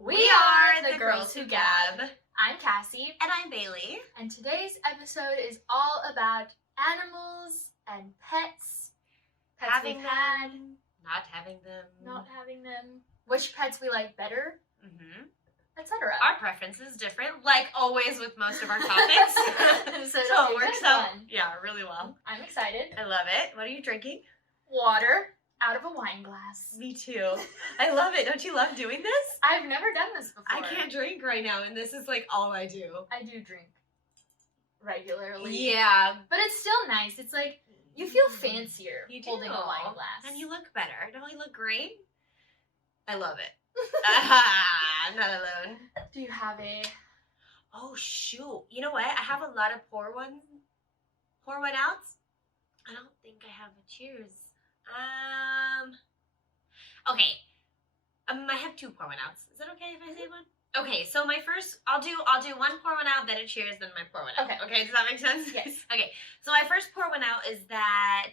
We are the Girls Who Gab. I'm Cassie. And I'm Bailey. And today's episode is all about animals and pets. Pets Having we've them, had, not having them. not having them, which pets we like better, etc. Our preference is different, like always with most of our topics. So it works out, fun. yeah, really well. I'm excited. I love it. What are you drinking? Water out of a wine glass. Me too. I love it. Don't you love doing this? I've never done this before. I can't drink right now, and this is like all I do. I do drink regularly. Yeah. But it's still nice. It's like, you feel fancier You do. holding a wine glass. And you look better. Don't you look great? I love it. I'm not alone. Do you have a... Oh, shoot. You know what? I have a lot of pour one outs. I don't think I have a cheers. Okay. I have two pour one outs. Is it okay if I say one? Okay, so my first, I'll do one pour one out, then a cheers, then my pour one out. Okay. Okay, does that make sense? Yes. Okay, so my first pour one out is that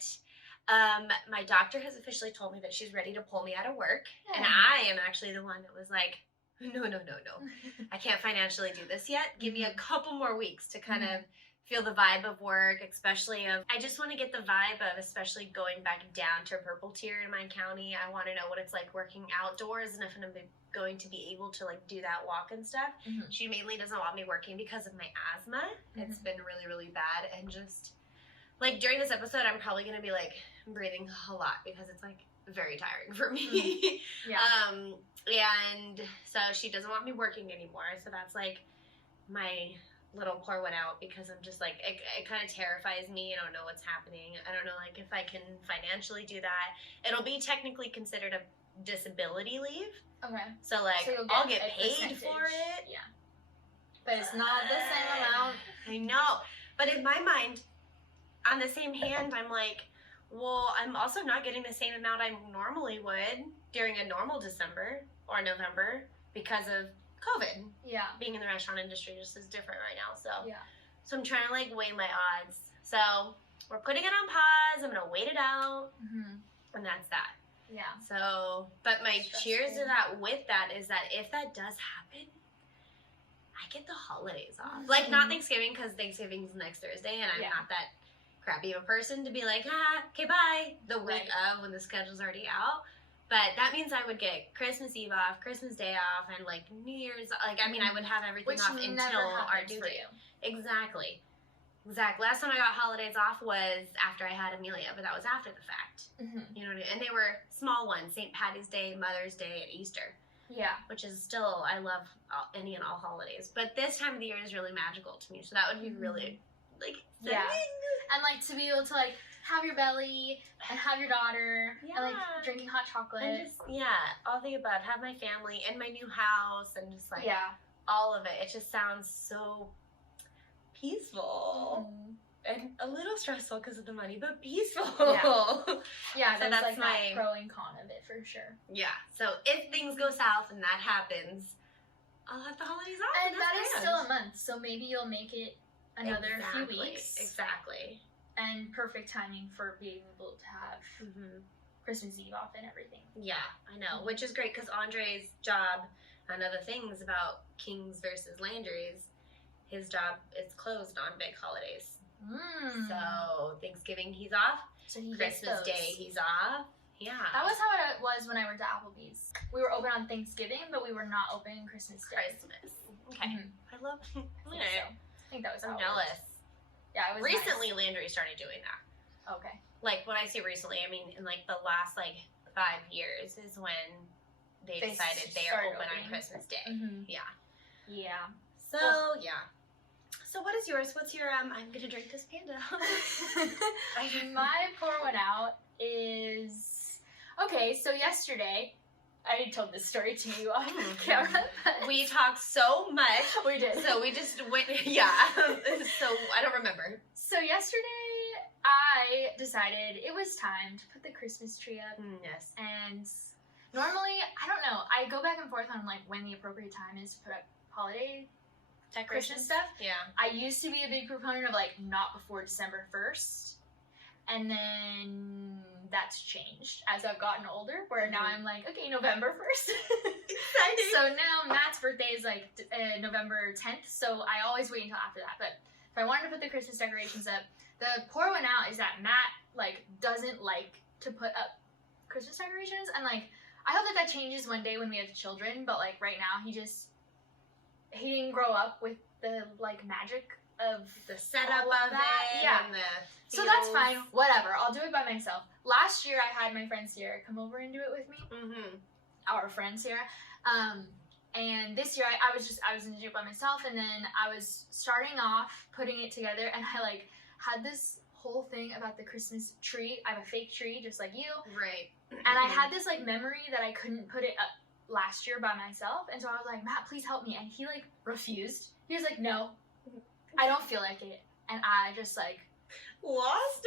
my doctor has officially told me that she's ready to pull me out of work. And I am actually the one that was like, no. I can't financially do this yet. Give me a couple more weeks to kind of feel the vibe of work, especially I just want to get the vibe of especially going back down to purple tier in my county. I want to know what it's like working outdoors and if I'm going to be able to like do that walk and stuff. She mainly doesn't want me working because of my asthma. It's been really, really bad. And just like during this episode, I'm probably going to be like breathing a lot because it's like very tiring for me. And so she doesn't want me working anymore. So that's like my little pour one out because I'm just like, it kind of terrifies me. I don't know what's happening. I don't know like if I can financially do that. It'll be technically considered a disability leave. Okay. So like I'll get paid for it. Yeah. But it's not the same amount. I know. But in my mind, on the same hand, I'm like, well, I'm also not getting the same amount I normally would during a normal December or November because of COVID. Yeah. Being in the restaurant industry just is different right now. So yeah. So I'm trying to like weigh my odds. So we're putting it on pause. I'm gonna wait it out. And that's that. Yeah. So, but my cheers to that with that is that if that does happen, I get the holidays off. Like not Thanksgiving because Thanksgiving's next Thursday and I'm not that crappy of a person to be like, okay, bye. The week of when the schedule's already out. But that means I would get Christmas Eve off, Christmas Day off, and like New Year's. Like, I mean, I would have everything off until our due date. Exactly. Last time I got holidays off was after I had Amelia, but that was after the fact. You know what I mean? And they were small ones: St. Patty's Day, Mother's Day, and Easter. Yeah. Which is still, I love any and all holidays. But this time of the year is really magical to me, so that would be really like and like to be able to like have your belly and have your daughter and like drinking hot chocolate and just all the above, have my family and my new house and just like all of it. It just sounds so peaceful and a little stressful because of the money, but peaceful. So that's like my that pro and con of it for sure. So if things go south and that happens, I'll have the holidays off. And that is still a month, so maybe you'll make it another few weeks. Exactly. And perfect timing for being able to have Christmas Eve off and everything. Yeah, I know. Which is great because Andre's job, another thing is about Kings versus Landry's, his job is closed on big holidays. So Thanksgiving he's off. So he Christmas Day he's off. Yeah. That was how it was when I worked at Applebee's. We were open on Thanksgiving, but we were not open Christmas Day. Okay. I love it. I think that was how I'm jealous. Yeah, it was recently Landry started doing that. Okay. Like when I say recently, I mean in like the last like 5 years is when they decided they are open on Christmas Day. Yeah. So So what is yours? What's your I'm gonna drink this panda. My pour one out is so yesterday I told this story to you on camera. We talked so much. We did. So we just went, So I don't remember. So yesterday I decided it was time to put the Christmas tree up. Yes. And normally, I don't know, I go back and forth on like when the appropriate time is to put up holiday Christmas stuff. Yeah. I used to be a big proponent of like not before December 1st. And then that's changed as I've gotten older, where now I'm like, okay, November 1st. Exciting. So now Matt's birthday is like November 10th, so I always wait until after that. But if I wanted to put the Christmas decorations up, the poor one out is that Matt like doesn't like to put up Christmas decorations, and like I hope that changes one day when we have children. But like right now, he didn't grow up with the like magic of the setup of that. it. Yeah. And the so that's fine. Whatever. I'll do it by myself. Last year, I had my friend Sierra come over and do it with me. Mm-hmm. Our friend Sierra. And this year I was gonna do it by myself, and then I was starting off putting it together, and I like had this whole thing about the Christmas tree. I have a fake tree just like you. Right. And I had this like memory that I couldn't put it up last year by myself, and so I was like, Matt, please help me. And he like refused. He was like, no, I don't feel like it. And I just like lost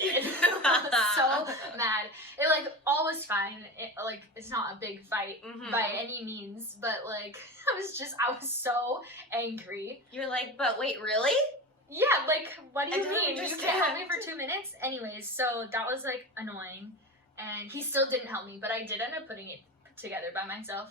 it. I was so mad. It like all was fine. Like it's not a big fight by any means, but like I was so angry. You're like, but wait, really? Yeah, like what do you I don't mean? You understand. can't help me for 2 minutes? Anyways, so that was like annoying, and he still didn't help me, but I did end up putting it together by myself.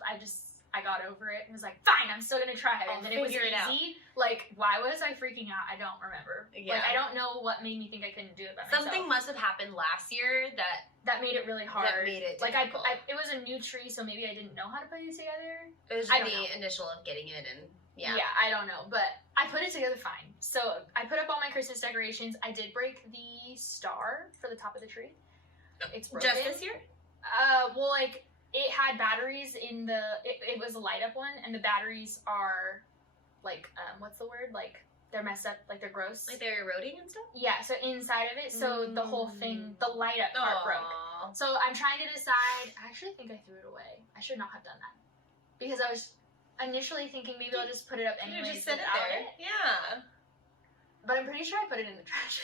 I got over it and was like, fine, I'm still gonna try it. I'll And then it was figure it out. easy. Like, why was I freaking out? I don't remember. Yeah. Like, I don't know what made me think I couldn't do it by myself. Something must have happened last year that made it really hard. That made it like difficult. it was a new tree, so maybe I didn't know how to put it together. it was I don't the know. initial of getting it, and yeah. I don't know, but I put it together fine. So I put up all my Christmas decorations. I did break the star for the top of the tree. It's broken. Just this year? Well, like it had batteries in the. It was a light up one, and the batteries are, like, what's the word? Like they're messed up. Like they're gross. Like they're eroding and stuff? Yeah. So inside of it, so the whole thing, the light up part broke. Aw. So I'm trying to decide. I actually think I threw it away. I should not have done that because I was initially thinking maybe I'll just put it up You anyways just sit it without there. it. Yeah. But I'm pretty sure I put it in the trash.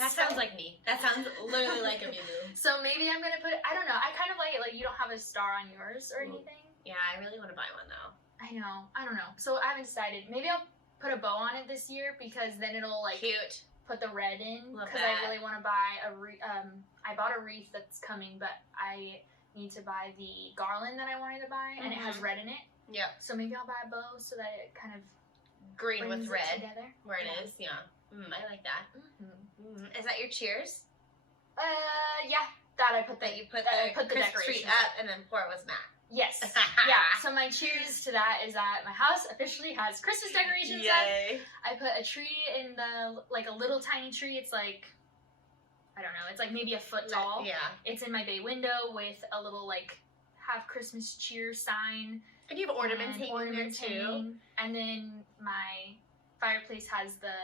That sounds like me. That sounds literally like a me-move. So maybe I'm gonna put it. I don't know. I kind of like it. Like you don't have a star on yours or anything. Yeah, I really want to buy one though. I know. I don't know. So I haven't decided. Maybe I'll put a bow on it this year because then it'll like Cute. put the red in. Love Because I that. really want to buy I bought a wreath that's coming, but I need to buy the garland that I wanted to buy, and it has red in it. Yep. So maybe I'll buy a bow so that it kind of Green brings with it red. together. Where it Yeah. is. Yeah. I like that. Mm-hmm. Is that your cheers? Yeah. That I put That you put I the put the Christmas tree decorations up and then pour it was Matt. Yes. Yeah. So my cheers to that is that my house officially has Christmas decorations up. Yay. I put a tree in the like a little tiny tree. It's like I don't know. It's like maybe a foot tall. Yeah. It's in my bay window with a little like have Christmas cheer sign. And you have ornaments and hanging there too. hanging. And then my fireplace has the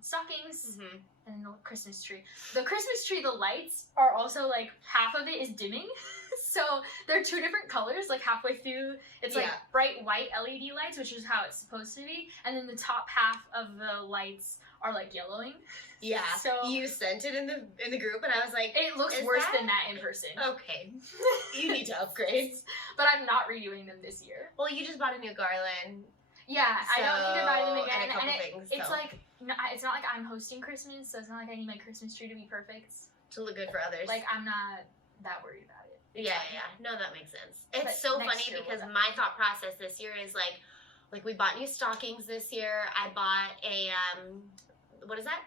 stockings and the Christmas tree. The Christmas tree, the lights are also like half of it is dimming. So they're two different colors, like halfway through. It's like Yeah. bright white LED lights, which is how it's supposed to be. And then the top half of the lights are like yellowing. Yeah. So you sent it in the group and I was like, it looks Is worse that- than that in person. okay. You need to upgrade. But I'm not redoing them this year. Well, you just bought a new garland. Yeah, I don't need to buy them So, again. and a couple things, it's so. like it's not like I'm hosting Christmas, so it's not like I need my Christmas tree to be perfect. To look good for others. Like I'm not that worried about it. It's Yeah, fine. yeah. No, that makes sense. But It's so next funny year because we'll my thought process this year is like we bought new stockings this year. I bought a what is that?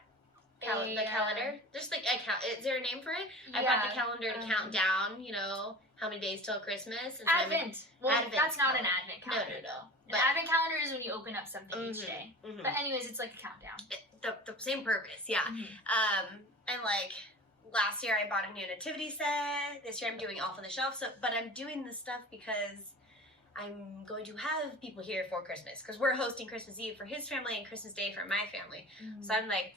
The calendar. Just like a is there a name for it? I bought the calendar to count down. You know how many days till Christmas. And so Advent. Well, Advent that's not an calendar. advent calendar. No. An But advent calendar is when you open up something each day. mhm. But anyways, it's like a countdown. The same purpose, yeah. And like last year I bought a new nativity set. This year I'm doing off on the shelf. So, but I'm doing this stuff because I'm going to have people here for Christmas because we're hosting Christmas Eve for his family and Christmas Day for my family. So I'm like,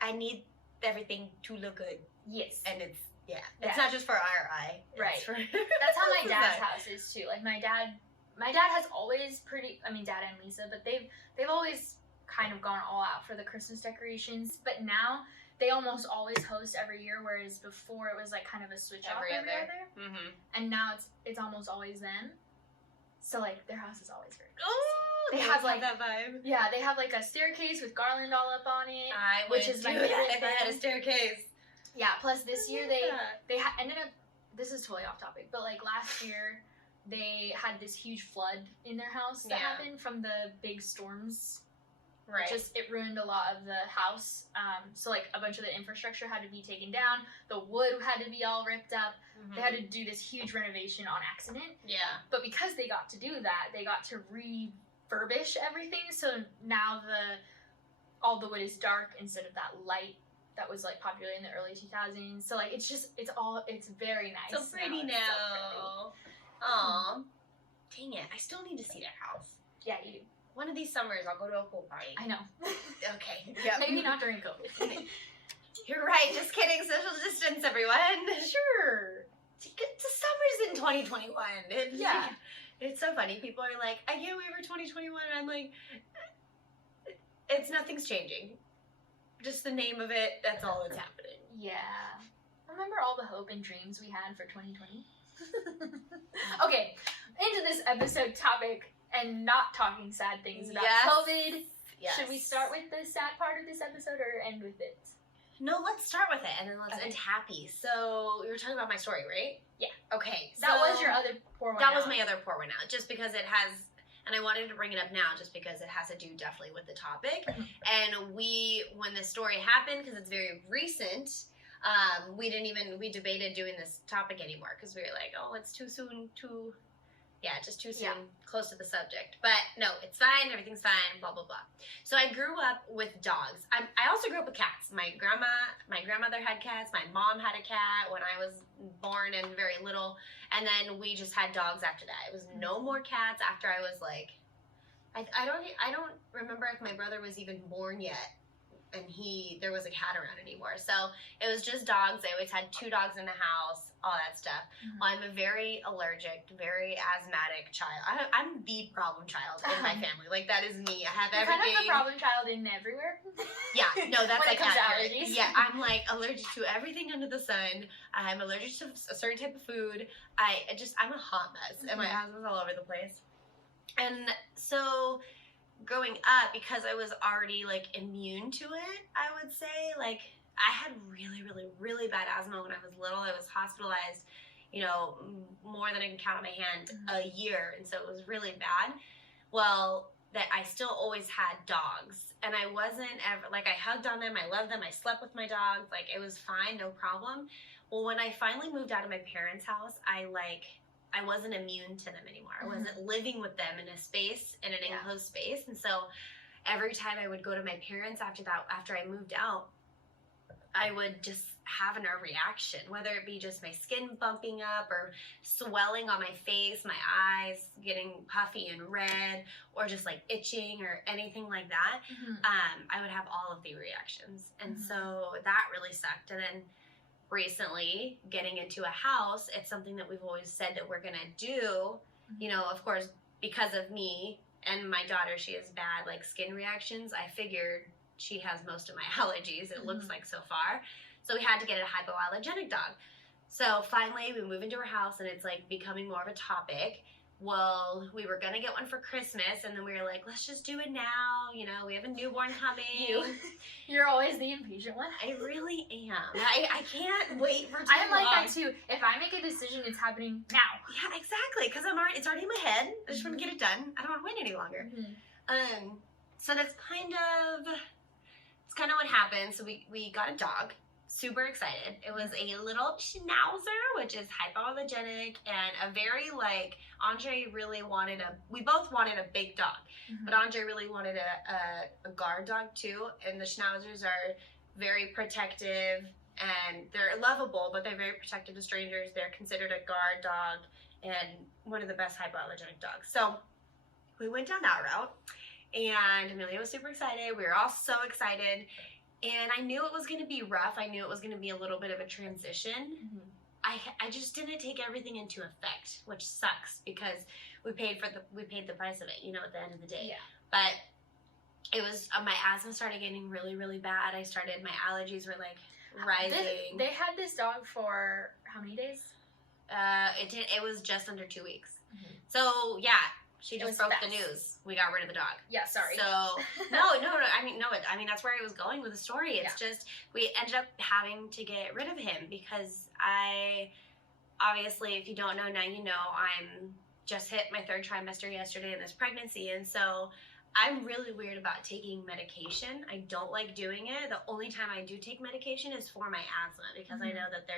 I need everything to look good, Yes. and it's not just for our eye, it's Right. for That's how my dad's that. house is too. Like my dad has always Dad and Lisa, but they've always kind of gone all out for the Christmas decorations. But now they almost always host every year, whereas before it was like kind of a switch off every other. Mm-hmm. And now it's almost always them. So like their house is always very Christmas. Oh, They they have, have like- that vibe. Yeah, they have like a staircase with garland all up on it. I which would is my do that favorite if I had a thing. staircase. Yeah. Plus, this year ended up. This is totally off topic, but like last year, they had this huge flood in their house that happened from the big storms. Right. It ruined a lot of the house. So like a bunch of the infrastructure had to be taken down. The wood had to be all ripped up. Mm-hmm. They had to do this huge renovation on accident. Yeah. But because they got to do that, they got to refurbish everything. So now all the wood is dark instead of that light that was like popular in the early 2000s. So like it's very nice. So pretty now. Aw. Dang it! I still need to see their house. Yeah, you do. One of these summers, I'll go to a pool party. I know. Okay. Yep. Maybe not during COVID. You're right. Just kidding. Social distance, everyone. Sure. The summer's in 2021. Yeah. It's so funny. People are like, I can't wait for 2021. And I'm like, nothing's changing. Just the name of it. That's all that's happening. Yeah. Remember all the hope and dreams we had for 2020? Okay. Into this episode topic. And not talking sad things about COVID. Yes. Should we start with the sad part of this episode or end with it? No, let's start with it and then let's end happy. So you were talking about my story, right? Yeah. Okay. That was your other pour one out. That was my other pour one out. Just because it has, and I wanted to bring it up now just because it has to do definitely with the topic. And when the story happened, because it's very recent, we debated doing this topic anymore because we were like, oh, it's too soon, just too soon, close to the subject. But no, it's fine, everything's fine, blah, blah, blah. So I grew up with dogs. I also grew up with cats. My grandmother had cats. My mom had a cat when I was born and very little. And then we just had dogs after that. It was no more cats after I was like, I don't remember if my brother was even born yet. And there was a cat around anymore. So it was just dogs. I always had 2 dogs in the house, all that stuff. Mm-hmm. I'm a very allergic, very asthmatic child. I'm the problem child in my family. Like, that is me. I have everything. Kind of the problem child in everywhere. Yeah, no, that's when like it comes to allergies. Yeah, I'm like allergic to everything under the sun. I'm allergic to a certain type of food. I'm a hot mess. And my asthma's all over the place. And so growing up, because I was already like immune to it, I would say, like, I had really, really, really bad asthma when I was little. I was hospitalized, more than I can count on my hand a year, and so it was really bad. Well, that I still always had dogs, and I wasn't ever like, I hugged on them, I loved them, I slept with my dogs, like it was fine, no problem. Well, when I finally moved out of my parents' house, I wasn't immune to them anymore. I wasn't living with them in an enclosed space. And so every time I would go to my parents after I moved out, I would just have a reaction, whether it be just my skin bumping up or swelling on my face, my eyes getting puffy and red, or just like itching or anything like that. I would have all of the reactions. And so that really sucked. And then recently getting into a house, it's something that we've always said that we're gonna do. Of course, because of me and my daughter, she has bad like skin reactions. I figured she has most of my allergies, it looks like so far. So we had to get a hypoallergenic dog. So finally we move into her house and it's like becoming more of a topic. Well, we were gonna get one for Christmas, and then we were like, let's just do it now. We have a newborn coming. You're always the impatient one. I really am. I can't wait for too I'm like long. that too. If I make a decision, it's happening now. Yeah, exactly. Because it's already in my head. I just want to get it done. I don't want to wait any longer. So that's kind of what happened. So we got a dog. Super excited. It was a little schnauzer, which is hypoallergenic, and a very like, Andre really wanted we both wanted a big dog, but Andre really wanted a guard dog too. And the schnauzers are very protective and they're lovable, but they're very protective to strangers. They're considered a guard dog and one of the best hypoallergenic dogs. So we went down that route, and Amelia was super excited. We were all so excited. And I knew it was going to be rough. I knew it was going to be a little bit of a transition. I just didn't take everything into effect, which sucks because we paid the price of it, at the end of the day. Yeah. But it was my asthma started getting really, really bad. My allergies were like rising. They had this dog for how many days? It was just under 2 weeks. So yeah, She It just was broke fast. the news. We got rid of the dog. Yeah, sorry. So no. I mean, that's where I was going with the story. It's just we ended up having to get rid of him because obviously, if you don't know now, you know I'm just hit my 3rd trimester yesterday in this pregnancy, and so I'm really weird about taking medication. I don't like doing it. The only time I do take medication is for my asthma because I know that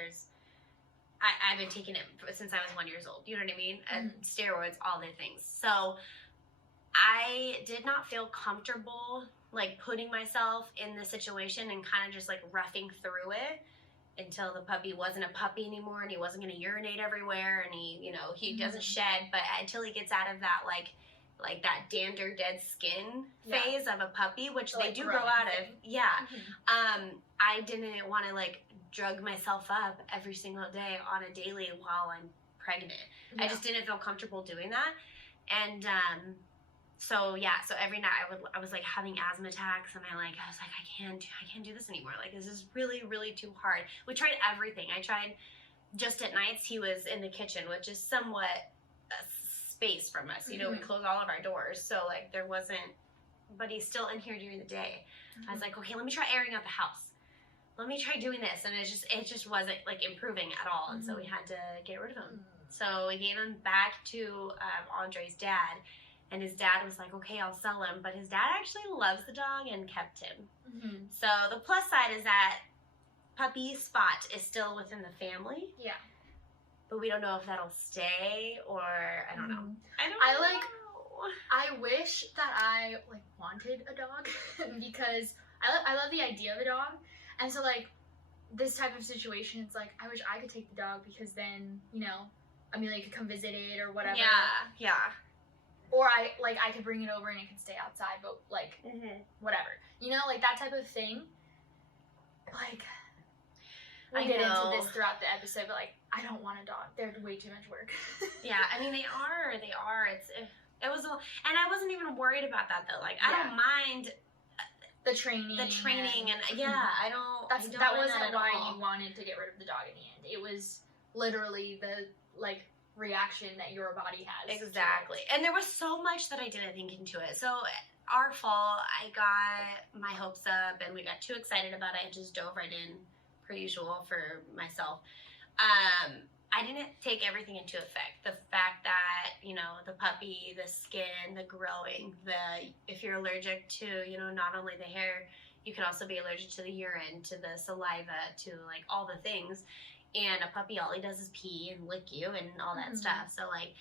I've been taking it since I was 1 year old. You know what I mean? And steroids, all the things. So I did not feel comfortable like putting myself in the situation and kind of just like roughing through it until the puppy wasn't a puppy anymore and he wasn't going to urinate everywhere and he doesn't shed, but until he gets out of that like that dander dead skin phase of a puppy, which they do grow out of. I didn't want to like drug myself up every single day on a daily while I'm pregnant. I just didn't feel comfortable doing that. And so every night I was like having asthma attacks, and I was like, I can't do this anymore. Like, this is really, really too hard. We tried everything. I tried just at nights. He was in the kitchen, which is somewhat a space from us. You know, we close all of our doors, so like there wasn't. But he's still in here during the day. I was like, okay, let me try airing out the house. Let me try doing this, and it just wasn't like improving at all, and so we had to get rid of him. So we gave him back to Andre's dad, and his dad was like, okay, I'll sell him, but his dad actually loves the dog and kept him. So the plus side is that puppy Spot is still within the family. Yeah. But we don't know if that'll stay or I don't know. I wish that I like wanted a dog because I love the idea of a dog. And so, like, this type of situation, it's like, I wish I could take the dog because then, you know, Amelia could come visit it or whatever. Yeah. Or I could bring it over and it could stay outside, but, like, whatever. You know, like, that type of thing. Like, we'll get into this throughout the episode, but, like, I don't want a dog. They're way too much work. Yeah, I mean, they are. It was, and I wasn't even worried about that, though. Like, I don't mind the training and I don't. That wasn't why you wanted to get rid of the dog in the end. It was literally the like reaction that your body has. Exactly, and there was so much that I didn't think into it. So our fault. I got my hopes up, and we got too excited about it and just dove right in, per usual for myself. I didn't take everything into effect. The fact that, you know, the puppy, the skin, the growing, if you're allergic to, you know, not only the hair, you can also be allergic to the urine, to the saliva, to like all the things. And a puppy, all he does is pee and lick you and all that stuff. So like,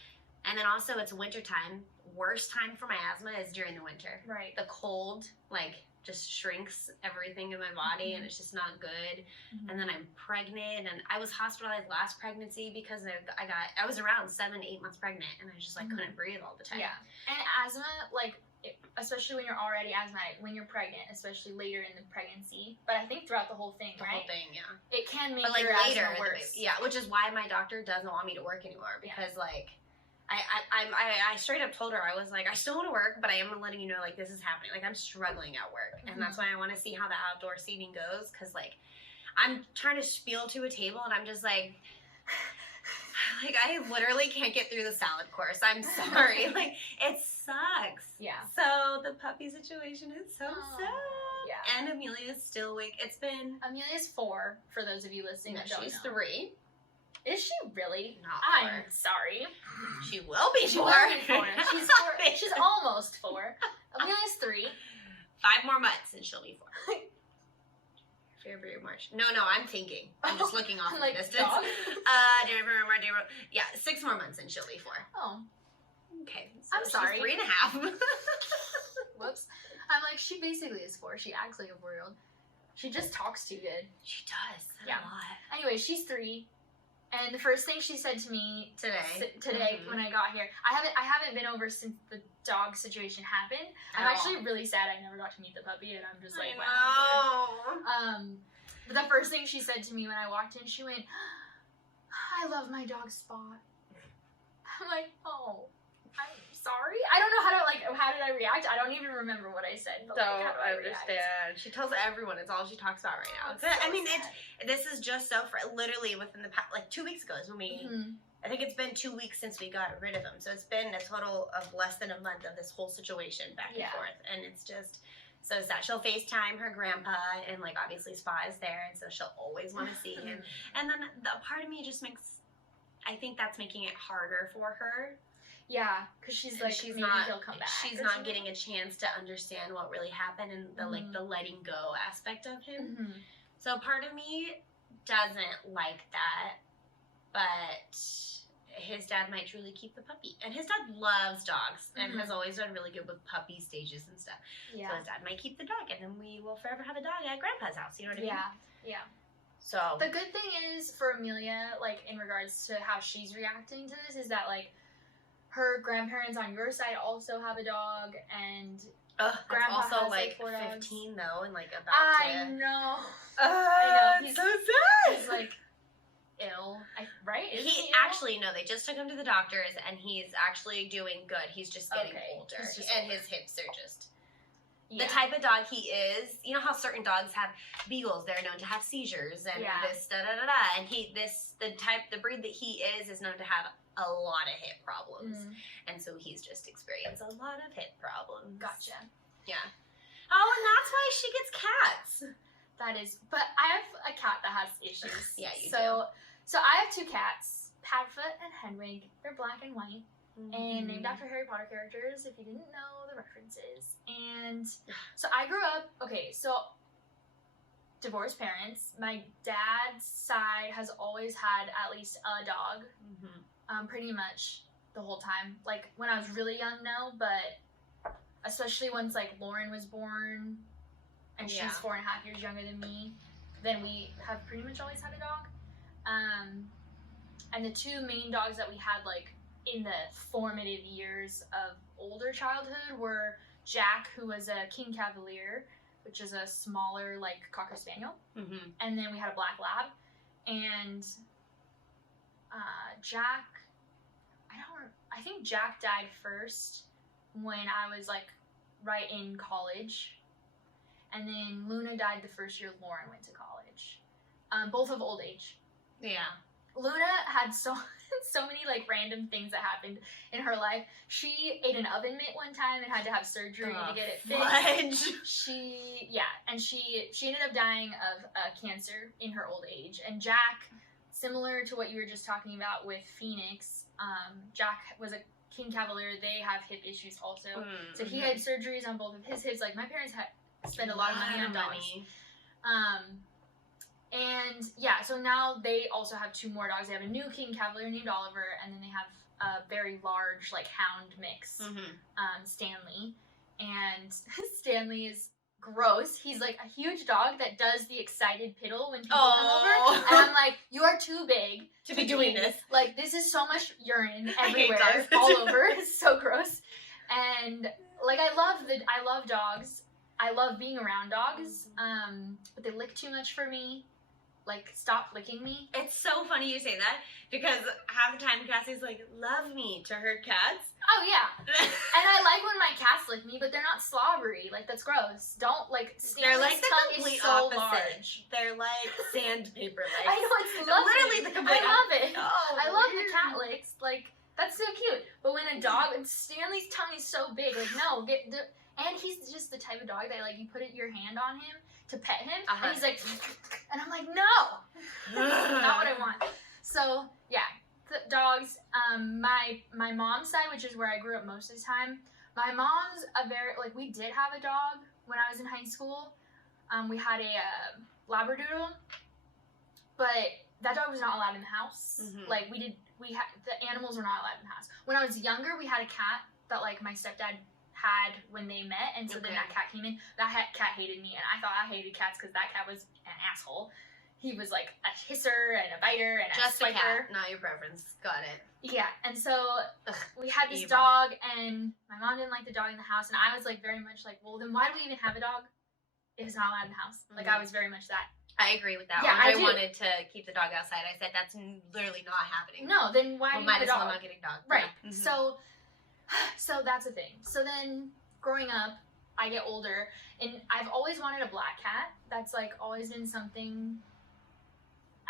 and then also it's wintertime. Worst time for my asthma is during the winter. Right. The cold, like, just shrinks everything in my body and it's just not good. And then I'm pregnant, and I was hospitalized last pregnancy because I was around 7-8 months pregnant, and I just like couldn't breathe all the time. Yeah. And asthma, like, especially when you're already asthmatic, when you're pregnant, especially later in the pregnancy, but I think throughout the whole thing, the whole thing, yeah. It can make like your later, asthma worse. Yeah, which is why my doctor doesn't want me to work anymore because like I straight up told her, I was like, I still want to work, but I am letting you know, like, this is happening. Like, I'm struggling at work. And that's why I want to see how the outdoor seating goes. Because, like, I'm trying to spiel to a table, and I'm just like, I literally can't get through the salad course. I'm sorry. Like, it sucks. Yeah. So, the puppy situation is so sad. Yeah. And Amelia's still awake. Amelia's 4, for those of you listening that don't know. She's 3. Is she really? Not 4. I'm sorry. She will be 4. She's 4. She's almost 4. Amelia's 3. 5 more months and she'll be 4. February, March. No, I'm thinking. I'm just looking off like the distance. Yeah, 6 more months and she'll be 4. Oh. Okay. So I'm sorry. 3.5. Whoops. I'm like, she basically is 4. She acts like a 4-year-old. She just talks too good. She does. A lot. Anyway, she's 3. And the first thing she said to me today when I got here, I haven't been over since the dog situation happened. I'm actually really sad I never got to meet the puppy, and I'm just like, wow. But the first thing she said to me when I walked in, she went, I love my dog Spot. I'm like, oh, I'm sorry. I don't know how did I react? I don't even remember what I said. But don't understand. She tells everyone it's all she talks about right now. I mean, this is just so literally within the past, like 2 weeks ago is when we I think it's been 2 weeks since we got rid of him. So it's been a total of less than a month of this whole situation back and forth. And it's just so sad. She'll FaceTime her grandpa, and like obviously Spa is there, and so she'll always want to see him. And then the part of me just I think that's making it harder for her. Yeah, because she's like, maybe he'll come back. She's not getting a chance to understand what really happened and the like the letting go aspect of him. So part of me doesn't like that, but his dad might truly keep the puppy. And his dad loves dogs and has always done really good with puppy stages and stuff. Yeah. So his dad might keep the dog, and then we will forever have a dog at Grandpa's house. You know what I mean? Yeah. So the good thing is for Amelia, like in regards to how she's reacting to this, is that like her grandparents on your side also have a dog, and Grandpa also has like 4 dogs. 15 though, and like about I know. I know. He's so sad. He's like ill, right? Isn't he ill? Actually, no, they just took him to the doctors, and he's actually doing good. He's just getting older, and his hips are just the type of dog he is. You know how certain dogs have beagles, they're known to have seizures and this and the breed that he is known to have a lot of hip problems, and so he's just experienced a lot of hip problems. Gotcha. Yeah. Oh, and that's why she gets cats. That is, but I have a cat that has issues. Yeah, you do. So I have 2 cats, Padfoot and Hedwig. They're black and white, and named after Harry Potter characters, if you didn't know the references. And so I grew up, so divorced parents. My dad's side has always had at least a dog, pretty much the whole time. Like when I was really young, no, but especially once like Lauren was born, and she's 4.5 years younger than me, then we have pretty much always had a dog. And the 2 main dogs that we had like in the formative years of older childhood were Jack, who was a King Cavalier, which is a smaller like Cocker Spaniel, and then we had a Black Lab, and Jack, I think Jack died first when I was like right in college, and then Luna died the first year Lauren went to college. Both of old age. Yeah. Luna had so many like random things that happened in her life. She ate an oven mitt one time and had to have surgery to get it fixed. She ended up dying of cancer in her old age. And Jack, similar to what you were just talking about with Phoenix, Jack was a King Cavalier. They have hip issues also. So he had surgeries on both of his hips. Like my parents had spent a lot of money on dogs. And so now they also have 2 more dogs. They have a new King Cavalier named Oliver, and then they have a very large like hound mix, Stanley. And Stanley is gross. He's like a huge dog that does the excited piddle when people come over, and I'm like, you are too big to be doing this. Like this is so much urine everywhere, all over. It's so gross. And like I love dogs. I love being around dogs, but they lick too much for me. Like, stop licking me. It's so funny you say that, because half the time Cassie's like, love me to her cats. Oh, yeah. And I like when my cats lick me, but they're not slobbery. Like, that's gross. Don't, like, they're like the tongue complete is so opposite. Large. They're like sandpaper legs. I know, it's lovely. Literally the complete I love it. Oh, I love the cat licks. Like, that's so cute. But when a dog, Stanley's tongue is so big. Like, no, and he's just the type of dog that, like, you put your hand on him to pet him, and he's like, and I'm like, no, not what I want. So, yeah, the dogs, my mom's side, which is where I grew up most of the time, my mom's we did have a dog when I was in high school. We had a Labradoodle, but that dog was not allowed in the house. Like, the animals were not allowed in the house. When I was younger, we had a cat that, like, my stepdad had when they met, and so then that cat came in. That cat hated me, and I thought I hated cats because that cat was an asshole. He was like a hisser and a biter and just a swiper. Just a cat, not your preference. Got it. Yeah, and so we had this dog, and my mom didn't like the dog in the house, and I was like very much like, well, then why do we even have a dog if it's not allowed in the house? Like, I was very much that. I agree with that. Yeah, I wanted to keep the dog outside. I said that's literally not happening. No, then why do you have a dog? Might as well not getting a dog. Right. Yeah. So that's a thing. So then growing up, I get older, and I've always wanted a black cat. That's like always been something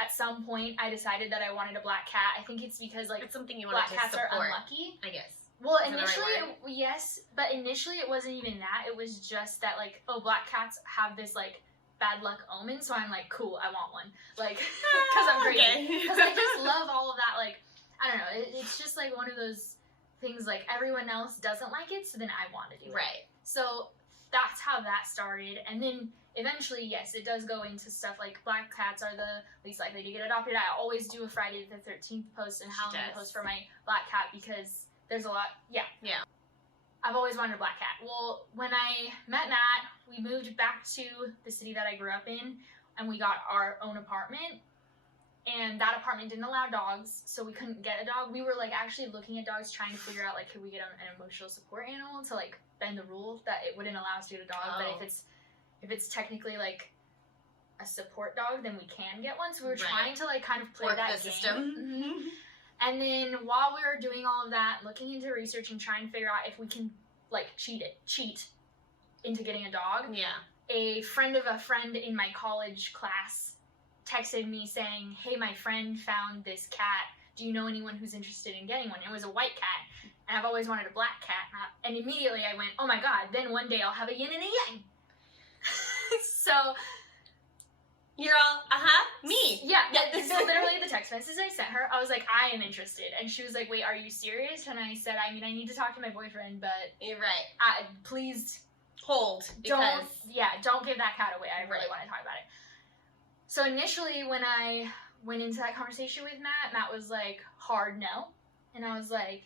at some point I decided that I wanted a black cat. I think it's because like It's something you black wanted to cats support, are unlucky. I guess. Well, Is that the right initially, yes, but initially it wasn't even that. It was just that, like, oh, black cats have this, like, bad luck omen, so I'm like, cool, I want one. Like, because I'm crazy. Because I just love all of that, like, I don't know, it's just, like, one of those things, like, everyone else doesn't like it, so then I want to do it. Right. So that's how that started, and then eventually, yes, it does go into stuff like black cats are the least likely to get adopted. I always do a Friday the 13th post and Halloween post for my black cat because there's a lot, yeah. I've always wanted a black cat. Well, when I met Matt, we moved back to the city that I grew up in, and we got our own apartment, and that apartment didn't allow dogs, so we couldn't get a dog. We were, like, actually looking at dogs, trying to figure out, like, could we get an emotional support animal to, like, bend the rule that it wouldn't allow us to get a dog, but if it's technically, like, a support dog, then we can get one. So we were trying to, like, kind of play that game. System. Mm-hmm. And then while we were doing all of that, looking into research and trying to figure out if we can, like, cheat into getting a dog, a friend of a friend in my college class texted me saying, hey, my friend found this cat. Do you know anyone who's interested in getting one? It was a white cat, and I've always wanted a black cat. And immediately I went, oh my god, then one day I'll have a yin and a yang. So you're all, me. Yeah. So literally the text message I sent her, I was like, I am interested. And she was like, wait, are you serious? And I said, I mean, I need to talk to my boyfriend, but you're right. Please hold. Don't give that cat away. I really want to talk about it. So initially when I went into that conversation with Matt was like, hard no. And I was like,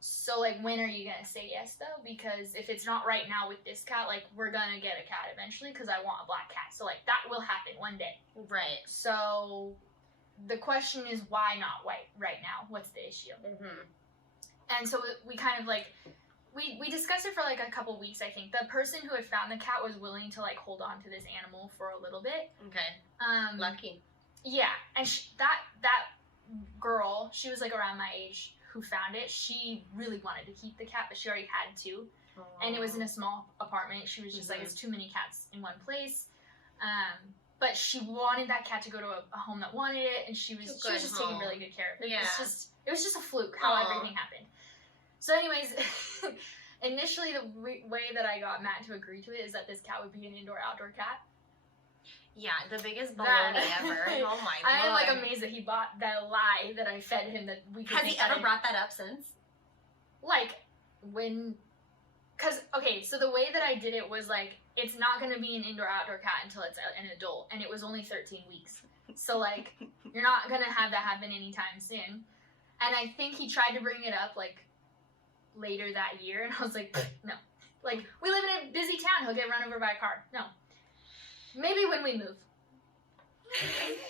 so, like, when are you going to say yes, though? Because if it's not right now with this cat, like, we're going to get a cat eventually because I want a black cat. So, like, that will happen one day. Right. So, the question is, why not white right now? What's the issue? Mm-hmm. And so, we kind of, like, we discussed it for, like, a couple weeks, I think. The person who had found the cat was willing to, like, hold on to this animal for a little bit. Okay. Lucky. Yeah. And that girl, she was, like, around my age, who found it, she really wanted to keep the cat, but she already had two. Aww. And it was in a small apartment. She was just like, it's too many cats in one place. But she wanted that cat to go to a home that wanted it, and she was just taking really good care of it. Yeah. It was just a fluke how everything happened. So anyways, initially the way that I got Matt to agree to it is that this cat would be an indoor-outdoor cat. Yeah, the biggest baloney ever. Oh my god. I am like amazed that he bought that lie that I fed him that we could. Has he ever brought that up since? Like, okay, so the way that I did it was like, it's not going to be an indoor-outdoor cat until it's an adult, and it was only 13 weeks. So, like, you're not going to have that happen anytime soon. And I think he tried to bring it up, like, later that year, and I was like, no. Like, we live in a busy town, he'll get run over by a car. No. Maybe when we move.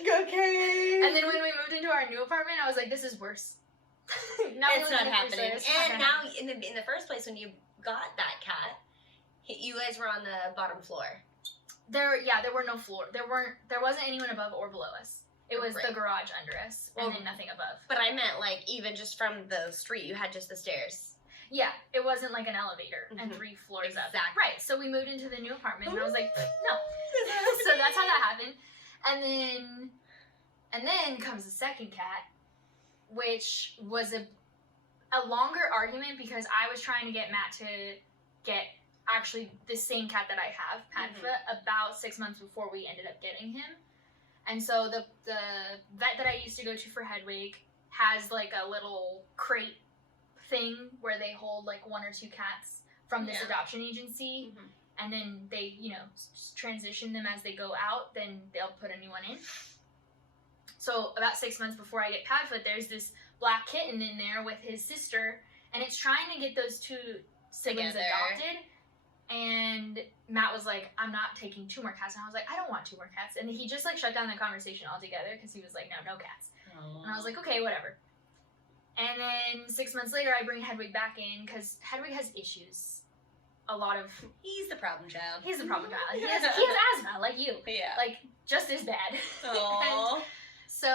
Okay. And then when we moved into our new apartment, I was like, this is worse. No, it's not happening. And now, in the first place, when you got that cat, you guys were on the bottom floor. There were no floor. There wasn't anyone above or below us. It was the garage under us, and then nothing above. But I meant, like, even just from the street, you had just the stairs. Yeah, it wasn't like an elevator and 3 floors up. Right, so we moved into the new apartment, and I was like, no. So that's how that happened. And then comes the second cat, which was a longer argument because I was trying to get Matt to get actually the same cat that I have, Padfoot, about 6 months before we ended up getting him. And so the vet that I used to go to for Hedwig has like a little crate thing where they hold like 1 or 2 cats from this adoption agency, and then they, transition them as they go out, then they'll put a new one in. So about 6 months before I get Padfoot, there's this black kitten in there with his sister, and it's trying to get those 2 siblings adopted. And Matt was like, I'm not taking 2 more cats. And I was like, I don't want 2 more cats. And he just like shut down the conversation altogether because he was like, no cats. Aww. And I was like, okay, whatever. And then 6 months later, I bring Hedwig back in because Hedwig has issues. He's the problem child. He's the problem child. He has asthma, like you. Yeah. Like, just as bad. Aww. So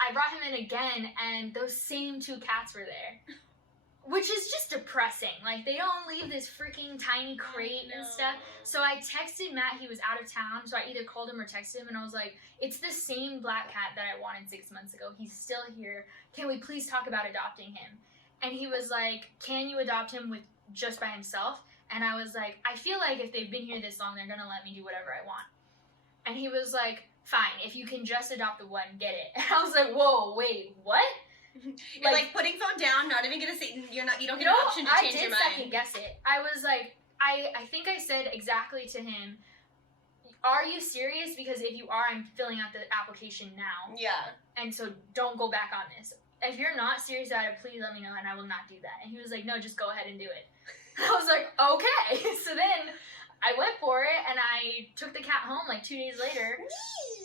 I brought him in again, and those same 2 cats were there. which is just depressing. Like, they don't leave this freaking tiny crate and stuff. So I texted Matt, he was out of town, so I either called him or texted him, and I was like, it's the same black cat that I wanted 6 months ago. He's still here. Can we please talk about adopting him? And he was like, can you adopt him with just by himself? And I was like, I feel like if they've been here this long, they're gonna let me do whatever I want. And he was like, fine, if you can just adopt the one, get it. And I was like, whoa, wait, what? You're like putting phone down, not even gonna say, you don't get an option to change your mind. I did second guess it. I was like, I think I said exactly to him, are you serious? Because if you are, I'm filling out the application now. Yeah. And so don't go back on this. If you're not serious about it, please let me know and I will not do that. And he was like, no, just go ahead and do it. I was like, okay. So then I went for it and I took the cat home like 2 days later.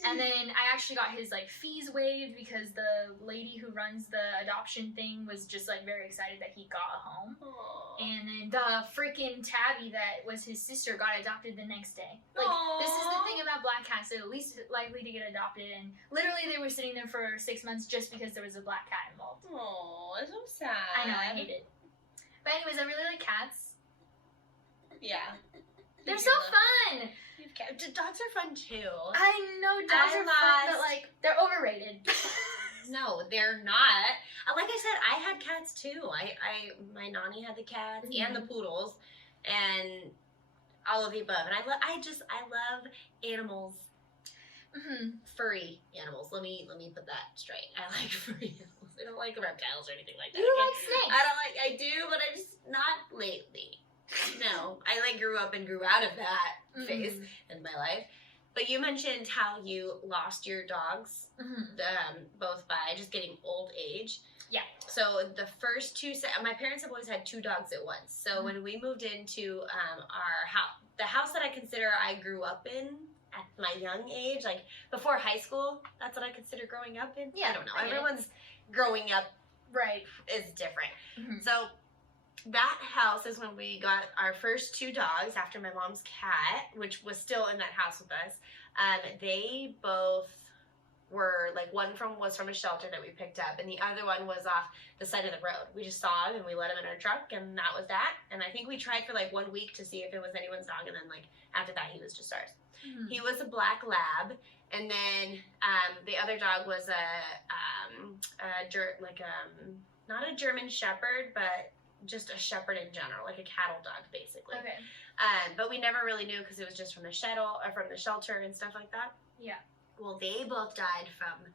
And then I actually got his like fees waived because the lady who runs the adoption thing was just like very excited that he got home. Aww. And then the freaking tabby that was his sister got adopted the next day. Like, this is the thing about black cats, they're the least likely to get adopted, and literally they were sitting there for 6 months just because there was a black cat involved. Oh, it's so sad. I know, I hate it. But anyways, I really like cats. Yeah. They're so fun! Dogs are fun too. I know dogs are fun, but like, they're overrated. No, they're not. Like I said, I had cats too. My nanny had the cats and the poodles, and all of the above. And I love animals. Furry animals. Let me put that straight. I like furry animals. I don't like reptiles or anything like that. You like snakes? I do, but I just not lately. No, I like grew up and grew out of that phase in my life. But you mentioned how you lost your dogs, both by just getting old age. Yeah. So the first two, my parents have always had 2 dogs at once. So when we moved into our house, the house that I consider I grew up in at my young age, like before high school, that's what I consider growing up in. Yeah, I don't know. Everyone's growing up is different. So that house is when we got our first 2 dogs after my mom's cat, which was still in that house with us. They both were like, one was from a shelter that we picked up, and the other one was off the side of the road. We just saw him and we let him in our truck, and that was that. And I think we tried for like 1 week to see if it was anyone's dog, and then like after that he was just ours. He was a black lab, and then the other dog was not a German Shepherd, but just a shepherd in general, like a cattle dog, basically. Okay. But we never really knew because it was just from the shelter and stuff like that. Yeah. Well, they both died from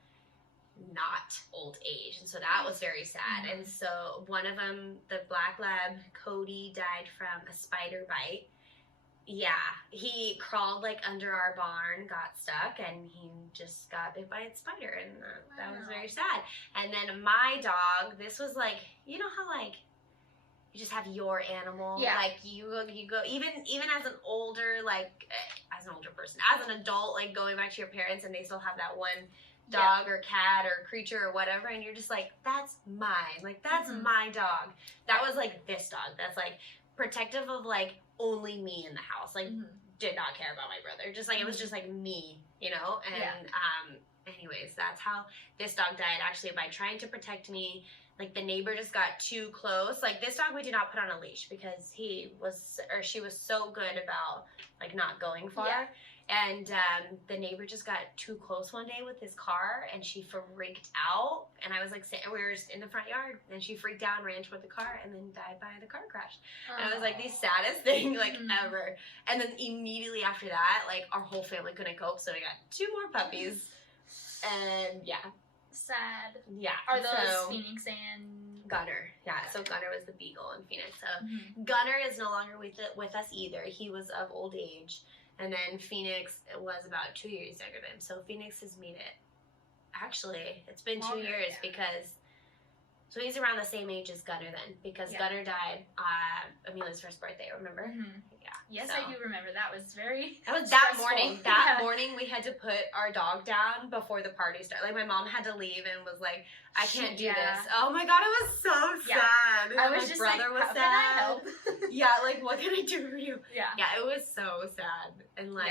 not old age, and so that was very sad. And so one of them, the black lab, Cody, died from a spider bite. Yeah, he crawled like under our barn, got stuck, and he just got bit by a spider, and that was very sad. And then my dog, this was like, you know how like you just have your animal, like you go even as an older person, as an adult, like going back to your parents, and they still have that one dog or cat or creature or whatever, and you're just like, that's mine, like that's my dog. That was like this dog that's like protective of like only me in the house, like did not care about my brother, just like it was just like me, you know. And anyways, that's how this dog died, actually, by trying to protect me. Like the neighbor just got too close. Like this dog we did not put on a leash because she was so good about like not going far. And the neighbor just got too close one day with his car, and she freaked out. And I was like, we were just in the front yard, and she freaked out and ran toward the car, and then died by the car crash. And it was like the saddest thing like ever. And then immediately after that, like our whole family couldn't cope, so we got 2 more puppies. And sad. Yeah. Are those Phoenix and Gunner? Yeah. So Gunner was the beagle in Phoenix. So Gunner is no longer with us either. He was of old age. And then Phoenix was about 2 years younger than him. So Phoenix has made it. Actually, it's been 2 years because... So he's around the same age as Gunner then. Because Gunner died Amelia's first birthday, remember? Yeah. Yes, so. I do remember. That was very That was that morning. That morning we had to put our dog down before the party started. Like my mom had to leave and was like, I can't do this. Oh my god, it was so sad. I was just brother like, was how can I help? Yeah, like what can I do for you? Yeah. Yeah, it was so sad. And like,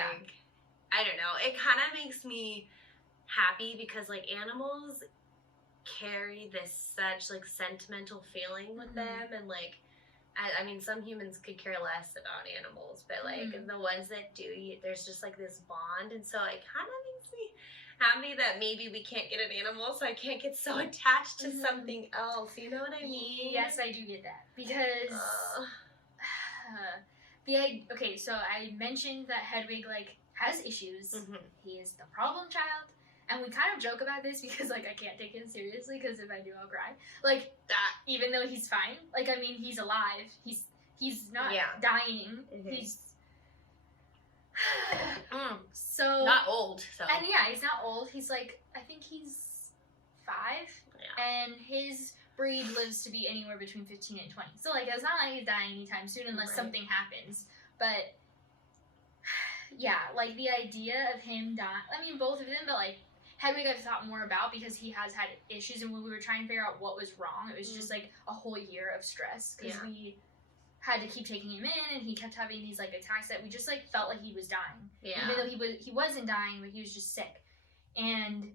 I don't know. It kind of makes me happy because like animals carry this such like sentimental feeling with them, and like I mean, some humans could care less about animals, but like the ones that do, there's just like this bond, and so it kind of makes me happy that maybe we can't get an animal, so I can't get so attached to something else. You know what I mean? Yes, I do get that, because okay, so I mentioned that Hedwig like has issues. He is the problem child. And we kind of joke about this because, like, I can't take him seriously because if I do, I'll cry. Like, even though he's fine. Like, I mean, he's alive. He's not dying. He's... So... Not old, so... And, yeah, he's not old. He's, like, I think he's 5. Yeah. And his breed lives to be anywhere between 15 and 20. So, like, it's not like he's dying anytime soon unless something happens. But, yeah, like, the idea of him dying... I mean, both of them, but, like... Hedwig I've thought more about because he has had issues, and when we were trying to figure out what was wrong, it was just like a whole year of stress because we had to keep taking him in, and he kept having these like attacks that we just like felt like he was dying. Yeah. Even though he wasn't dying, but he was just sick. And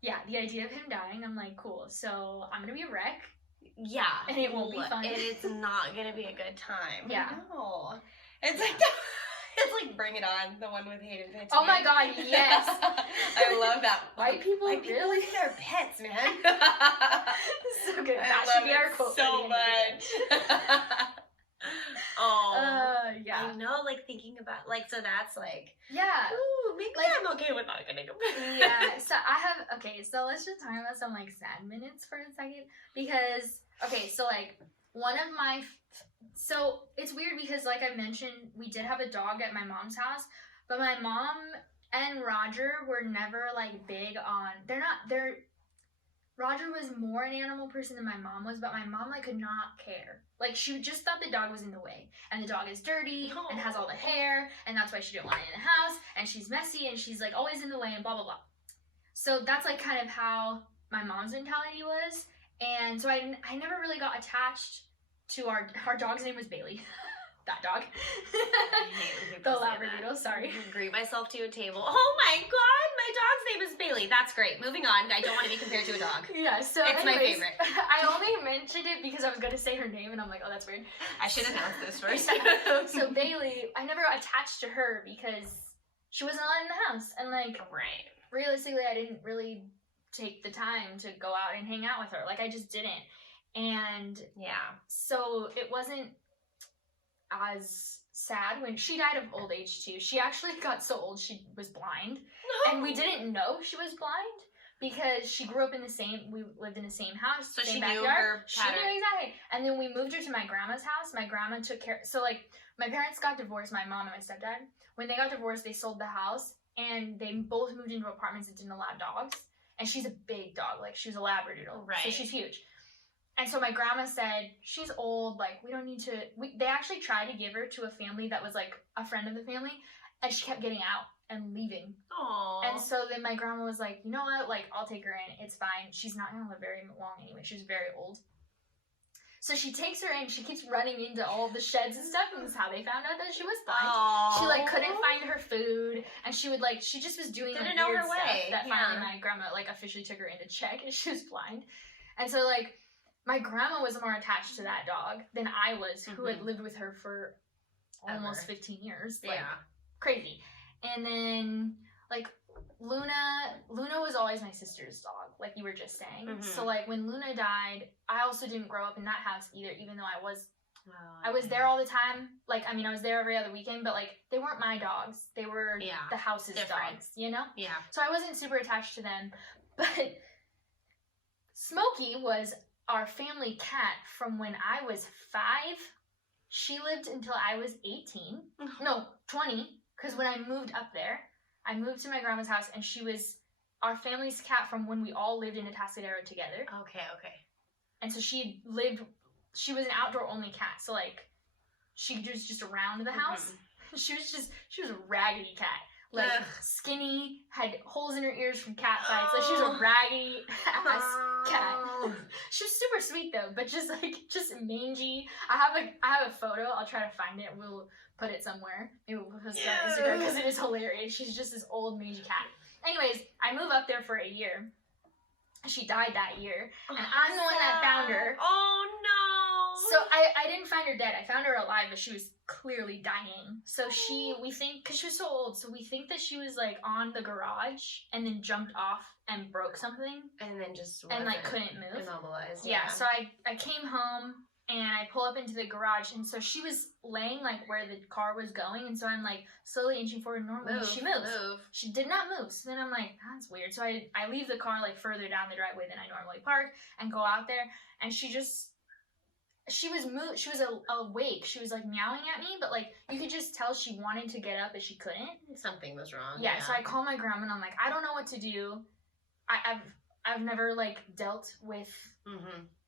yeah, the idea of him dying, I'm like, cool. So I'm gonna be a wreck. Yeah. And it won't be fun. It's not gonna be a good time. Yeah. No. It's like it's like Bring It On, the one with Hayden Panettiere. Oh my god, yes! I love that. White people really like their pets, man. So good. That should be our quote. So much. Oh, yeah. I know, like thinking about, like, so that's like, yeah. Ooh, maybe like, I'm okay with not getting them. Yeah. So so let's just talk about some like sad minutes for a second because, okay, so like one of my. So it's weird because, like I mentioned, we did have a dog at my mom's house, but my mom and Roger were never like big on. Roger was more an animal person than my mom was, but my mom like could not care. Like she just thought the dog was in the way, and the dog is dirty and has all the hair, and that's why she didn't want it in the house, and she's messy and she's like always in the way and blah blah blah. So that's like kind of how my mom's mentality was, and so I never really got attached to our dog's name was Bailey. That dog. The Labradoodle, sorry. Greet myself to a table. Oh my god, my dog's name is Bailey. That's great. Moving on. I don't want to be compared to a dog. Yeah, so it's my favorite. I only mentioned it because I was going to say her name and I'm like, oh, that's weird. I should announce this first. So Bailey, I never got attached to her because she wasn't allowed in the house. And like, realistically, I didn't really take the time to go out and hang out with her. Like, I just didn't. And yeah, so it wasn't as sad when she died of old age too. She actually got so old she was blind. No. And we didn't know she was blind because she grew up we lived in the same house, so same she backyard. Knew her she knew exactly. And then we moved her to my grandma's house. My grandma took care, so like my parents got divorced, my mom and my stepdad. When they got divorced, they sold the house and they both moved into apartments that didn't allow dogs. And she's a big dog, like she was a Labradoodle. Right. So she's huge. And so my grandma said, she's old, like, we don't need to... They actually tried to give her to a family that was, like, a friend of the family, and she kept getting out and leaving. Aww. And so then my grandma was like, you know what, like, I'll take her in, it's fine. She's not going to live very long anyway. She's very old. So she takes her in, she keeps running into all the sheds and stuff, and that's how they found out that she was blind. Aww. She, like, couldn't find her food, and she would, like, she just was doing, like, weird stuff that finally my grandma, like, officially took her in to check, and she was blind. And so, like... My grandma was more attached to that dog than I was, who had lived with her for almost 15 years. Like, crazy. And then, like, Luna was always my sister's dog, like you were just saying. So, like, when Luna died, I also didn't grow up in that house either, even though I was there all the time. Like, I mean, I was there every other weekend, but, like, they weren't my dogs. They were the house's dogs, you know? Yeah. So I wasn't super attached to them. But Smokey was... our family cat from when I was 5. She lived until I was 18. No, 20. Because when I moved up there, I moved to my grandma's house, and she was our family's cat from when we all lived in Atascadero together. Okay. And so she was an outdoor-only cat. So, like, she was just around the house. She was a raggedy cat. Like, skinny, had holes in her ears from cat fights. Like, she was a raggedy ass cat. She was super sweet, though, but just mangy. I have a photo. I'll try to find it. We'll put it somewhere. Maybe we'll post it on Instagram because it is hilarious. She's just this old, mangy cat. Anyways, I move up there for a year. She died that year, and I'm the one that found her. Oh no! So I didn't find her dead. I found her alive, but she was clearly dying. So we think, because she was so old, so we think that she was like on the garage and then jumped off and broke something. And then just and like couldn't move. Immobilized. Yeah, so I came home and I pull up into the garage, and so she was laying like where the car was going, and so I'm like slowly inching forward. Normally she moves. She did not move. So then I'm like, that's weird. So I leave the car like further down the driveway than I normally park and go out there, and she was awake. She was like meowing at me, but like you could just tell she wanted to get up, but she couldn't. Something was wrong. Yeah. So I call my grandma and I'm like, I don't know what to do. I've never like dealt with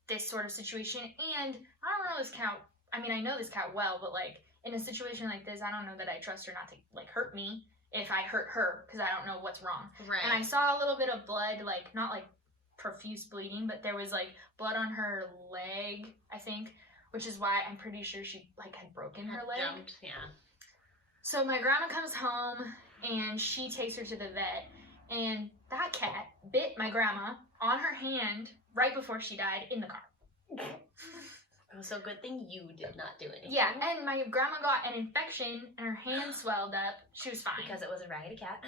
this sort of situation, and I don't know this cat. I mean, I know this cat well, but like in a situation like this, I don't know that I trust her not to like hurt me if I hurt her, because I don't know what's wrong. Right. And I saw a little bit of blood, like not like profuse bleeding, but there was like blood on her leg, I think, which is why I'm pretty sure she like had broken her leg. Jumped, yeah. So my grandma comes home and she takes her to the vet, and that cat bit my grandma on her hand right before she died in the car. So good thing you did not do anything. Yeah, and my grandma got an infection and her hand swelled up. She was fine. Because it was a raggedy cat.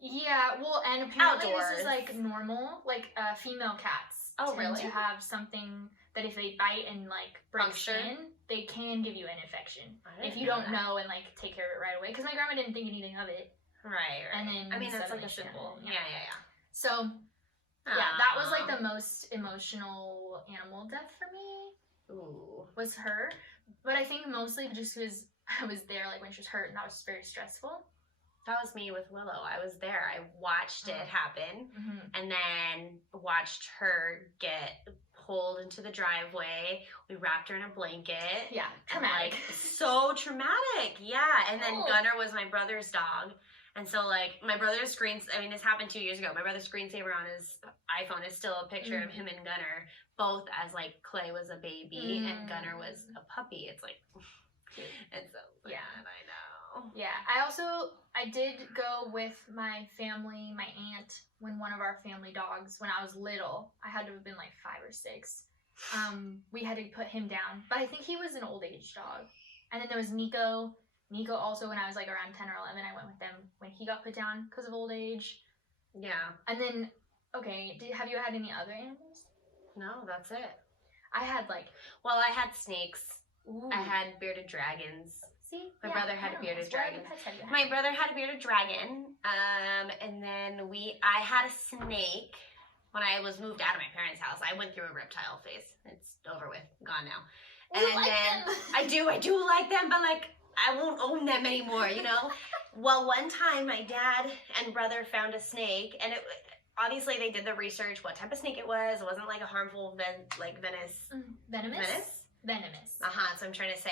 Yeah, well, and apparently Outdoors. this is like normal. Like female cats tend to have something that if they bite and like break skin, they can give you an infection if you don't know and like take care of it right away. Because my grandma didn't think anything of it. Right. And then I mean, that's like a simple. Yeah. So yeah, that was like the most emotional animal death for me. Ooh. Was her, but I think mostly just because I was there like when she was hurt, and that was very stressful. That was me with Willow. I was there. I watched it happen, and then watched her get pulled into the driveway. We wrapped her in a blanket. Yeah, traumatic. Like, so traumatic. Yeah, and then Gunner was my brother's dog. And so, like, my brother's this happened 2 years ago. My brother's screensaver on his iPhone is still a picture of him and Gunner, both as, like, Clay was a baby and Gunner was a puppy. It's like, and so, yeah, I know. Yeah, I did go with my family, my aunt, when one of our family dogs, when I was little, I had to have been, like, 5 or 6. We had to put him down. But I think he was an old age dog. And then there was Nico. Nico also, when I was like around 10 or 11, I went with them when he got put down because of old age. Yeah. And then, okay, have you had any other animals? No, that's it. I had like... Well, I had snakes. Ooh. I had bearded dragons. See? My brother had a bearded dragon. My brother had a bearded dragon. And then I had a snake when I was moved out of my parents' house. I went through a reptile phase. It's over with. Gone now. And then I do like them, but like I won't own them anymore, you know? Well, one time my dad and brother found a snake, and obviously they did the research what type of snake it was. It wasn't like a harmful venomous. Venomous. So I'm trying to say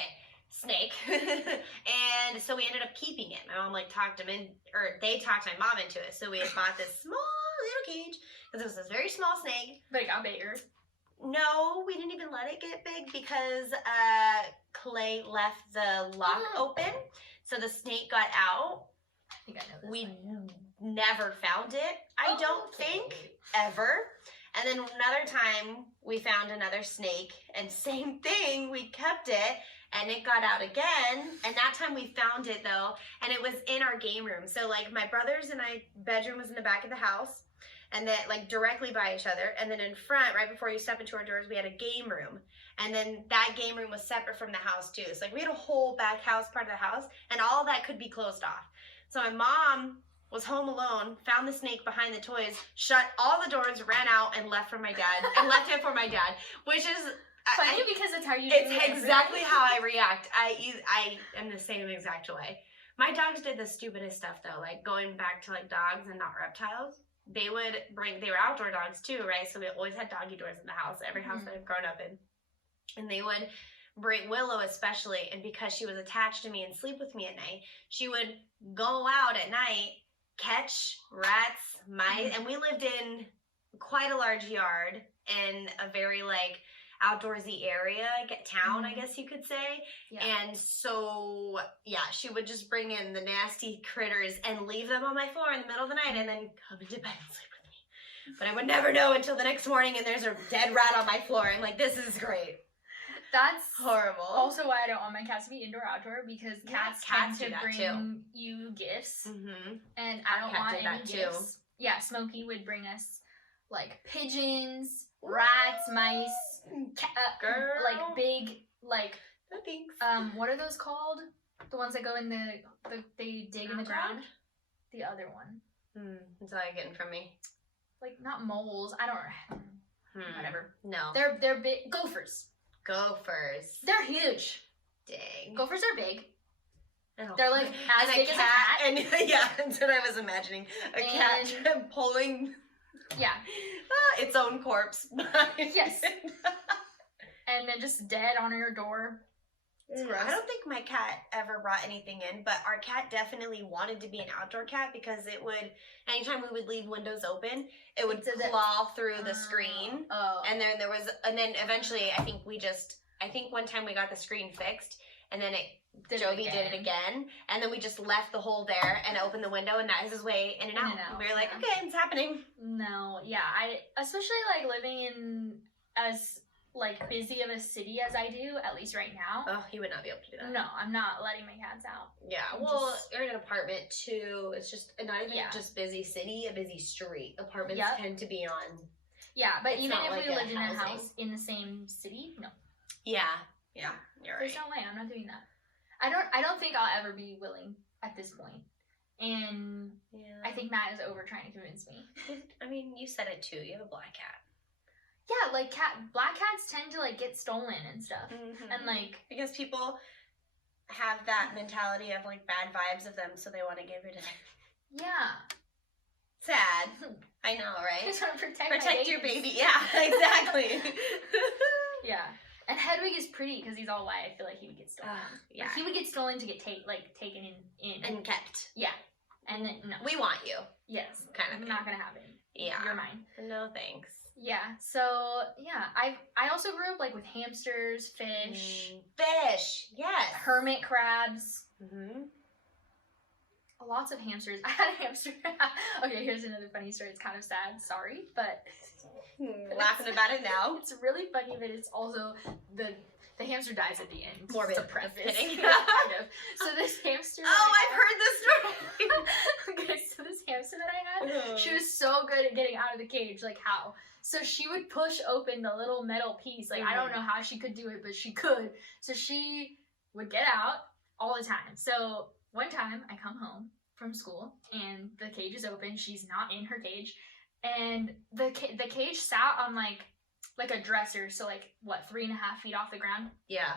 snake. And so we ended up keeping it. My mom like talked him in, or they talked my mom into it. So we had bought this small little cage because it was this very small snake. But it got bigger. No, we didn't even let it get big because Clay left the lock open, so the snake got out. I think I know this. We never found it, I don't think, ever. And then another time, we found another snake, and same thing, we kept it, and it got out again. And that time we found it, though, and it was in our game room. So, like, my brother's and I bedroom was in the back of the house, and then like directly by each other, and then in front, right before you step into our doors, we had a game room, and then that game room was separate from the house too. So like we had a whole back house part of the house, and all that could be closed off. So my mom was home alone, found the snake behind the toys, shut all the doors, ran out, and left for my dad, and left it for my dad, which is funny because it's how you. It's exactly how I react. I am the same exact way. My dogs did the stupidest stuff though, like going back to like dogs and not reptiles. They were outdoor dogs too, right? So we always had doggy doors in the house, every house that I've grown up in. And they would bring Willow especially, and because she was attached to me and sleep with me at night, she would go out at night, catch rats, mice, and we lived in quite a large yard in a very like outdoorsy area, town, I guess you could say. Yeah. And so, yeah, she would just bring in the nasty critters and leave them on my floor in the middle of the night and then come into bed and sleep with me. But I would never know until the next morning and there's a dead rat on my floor. I'm like, this is great. That's horrible. Also why I don't want my cats to be indoor-outdoor, because cats tend to bring too. you gifts. Mm-hmm. And I don't want any that gifts. Yeah, Smokey would bring us, like, pigeons, rats, mice, like, big, like, no thanks. What are those called? The ones that go in they dig in the ground? The other one. That's all you're getting from me. Like, not moles. I don't whatever. No. They're big. Gophers. Gophers. They're huge. Dang. Gophers are big. Oh. They're like as big as a cat. And yeah, that's what I was imagining. A cat pulling its own corpse. Yes. And then just dead on your door. It's gross. I don't think my cat ever brought anything in, but our cat definitely wanted to be an outdoor cat because it would, anytime we would leave windows open, it would claw through the screen. Oh. And then eventually I think one time we got the screen fixed and then Jovi did it again. And then we just left the hole there and opened the window and that is his way in and out. And we were like, okay, it's happening. No, yeah. Especially like living in as like busy of a city as I do, at least right now. Oh, he would not be able to do that. No, I'm not letting my cats out. Yeah, you're in an apartment too. It's just not even just busy city, a busy street. Apartments tend to be on. Yeah, but even if we lived in a house in the same city, no. Yeah, you're right. There's no way. I'm not doing that. I don't think I'll ever be willing at this point. And I think Matt is over trying to convince me. I mean, you said it too. You have a black cat. Yeah, like black cats tend to like get stolen and stuff, and like because people have that mentality of like bad vibes of them, so they want to get rid of it. Yeah. Sad. I know, right? I just want to protect your baby. Yeah, exactly. Yeah. And Hedwig is pretty because he's all white. I feel like he would get stolen. Yeah. Like, he would get stolen to get taken in and kept. Yeah. And then no. We want you. Yes. Kind of. Not gonna happen. Yeah. You're mine. No thanks. Yeah. So yeah, I also grew up like with hamsters, fish. Fish. Yes. Hermit crabs. Mm-hmm. Lots of hamsters. I had a hamster. Okay, here's another funny story. It's kind of sad. Sorry, but laughing about it now. It's really funny, but it's also the hamster dies at the end. Morbid. It's a preface. Kind of. So this hamster. Oh, I've heard this story. Okay, so this hamster that I had, she was so good at getting out of the cage. Like how? So she would push open the little metal piece. Like I don't know how she could do it, but she could. So she would get out all the time. So one time I come home from school and the cage is open. She's not in her cage, and the cage sat on like a dresser. So like what, 3.5 feet off the ground? Yeah.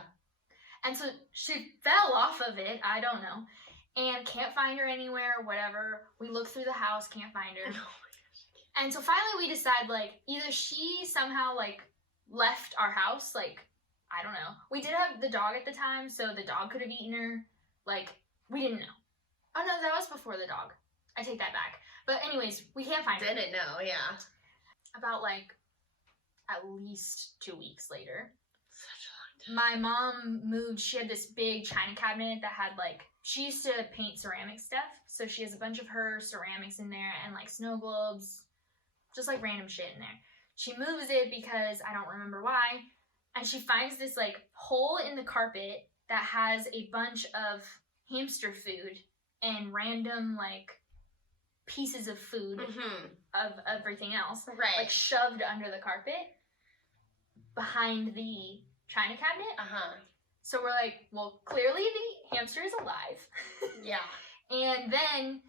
And so she fell off of it. I don't know, and can't find her anywhere. Whatever. We look through the house, can't find her. And so finally we decide, like, either she somehow, like, left our house, like, I don't know. We did have the dog at the time, so the dog could have eaten her. Like, we didn't know. Oh, no, that was before the dog. I take that back. But anyways, we can't find her. Didn't know, yeah. About, like, at least 2 weeks later. Such a long time. My mom moved. She had this big china cabinet that had, like, she used to paint ceramic stuff. So she has a bunch of her ceramics in there and, like, snow globes. Just like random shit in there. She moves it because I don't remember why. And she finds this like hole in the carpet that has a bunch of hamster food and random like pieces of food of everything else. Right. Like shoved under the carpet behind the china cabinet. So we're like, well, clearly the hamster is alive. Yeah. And then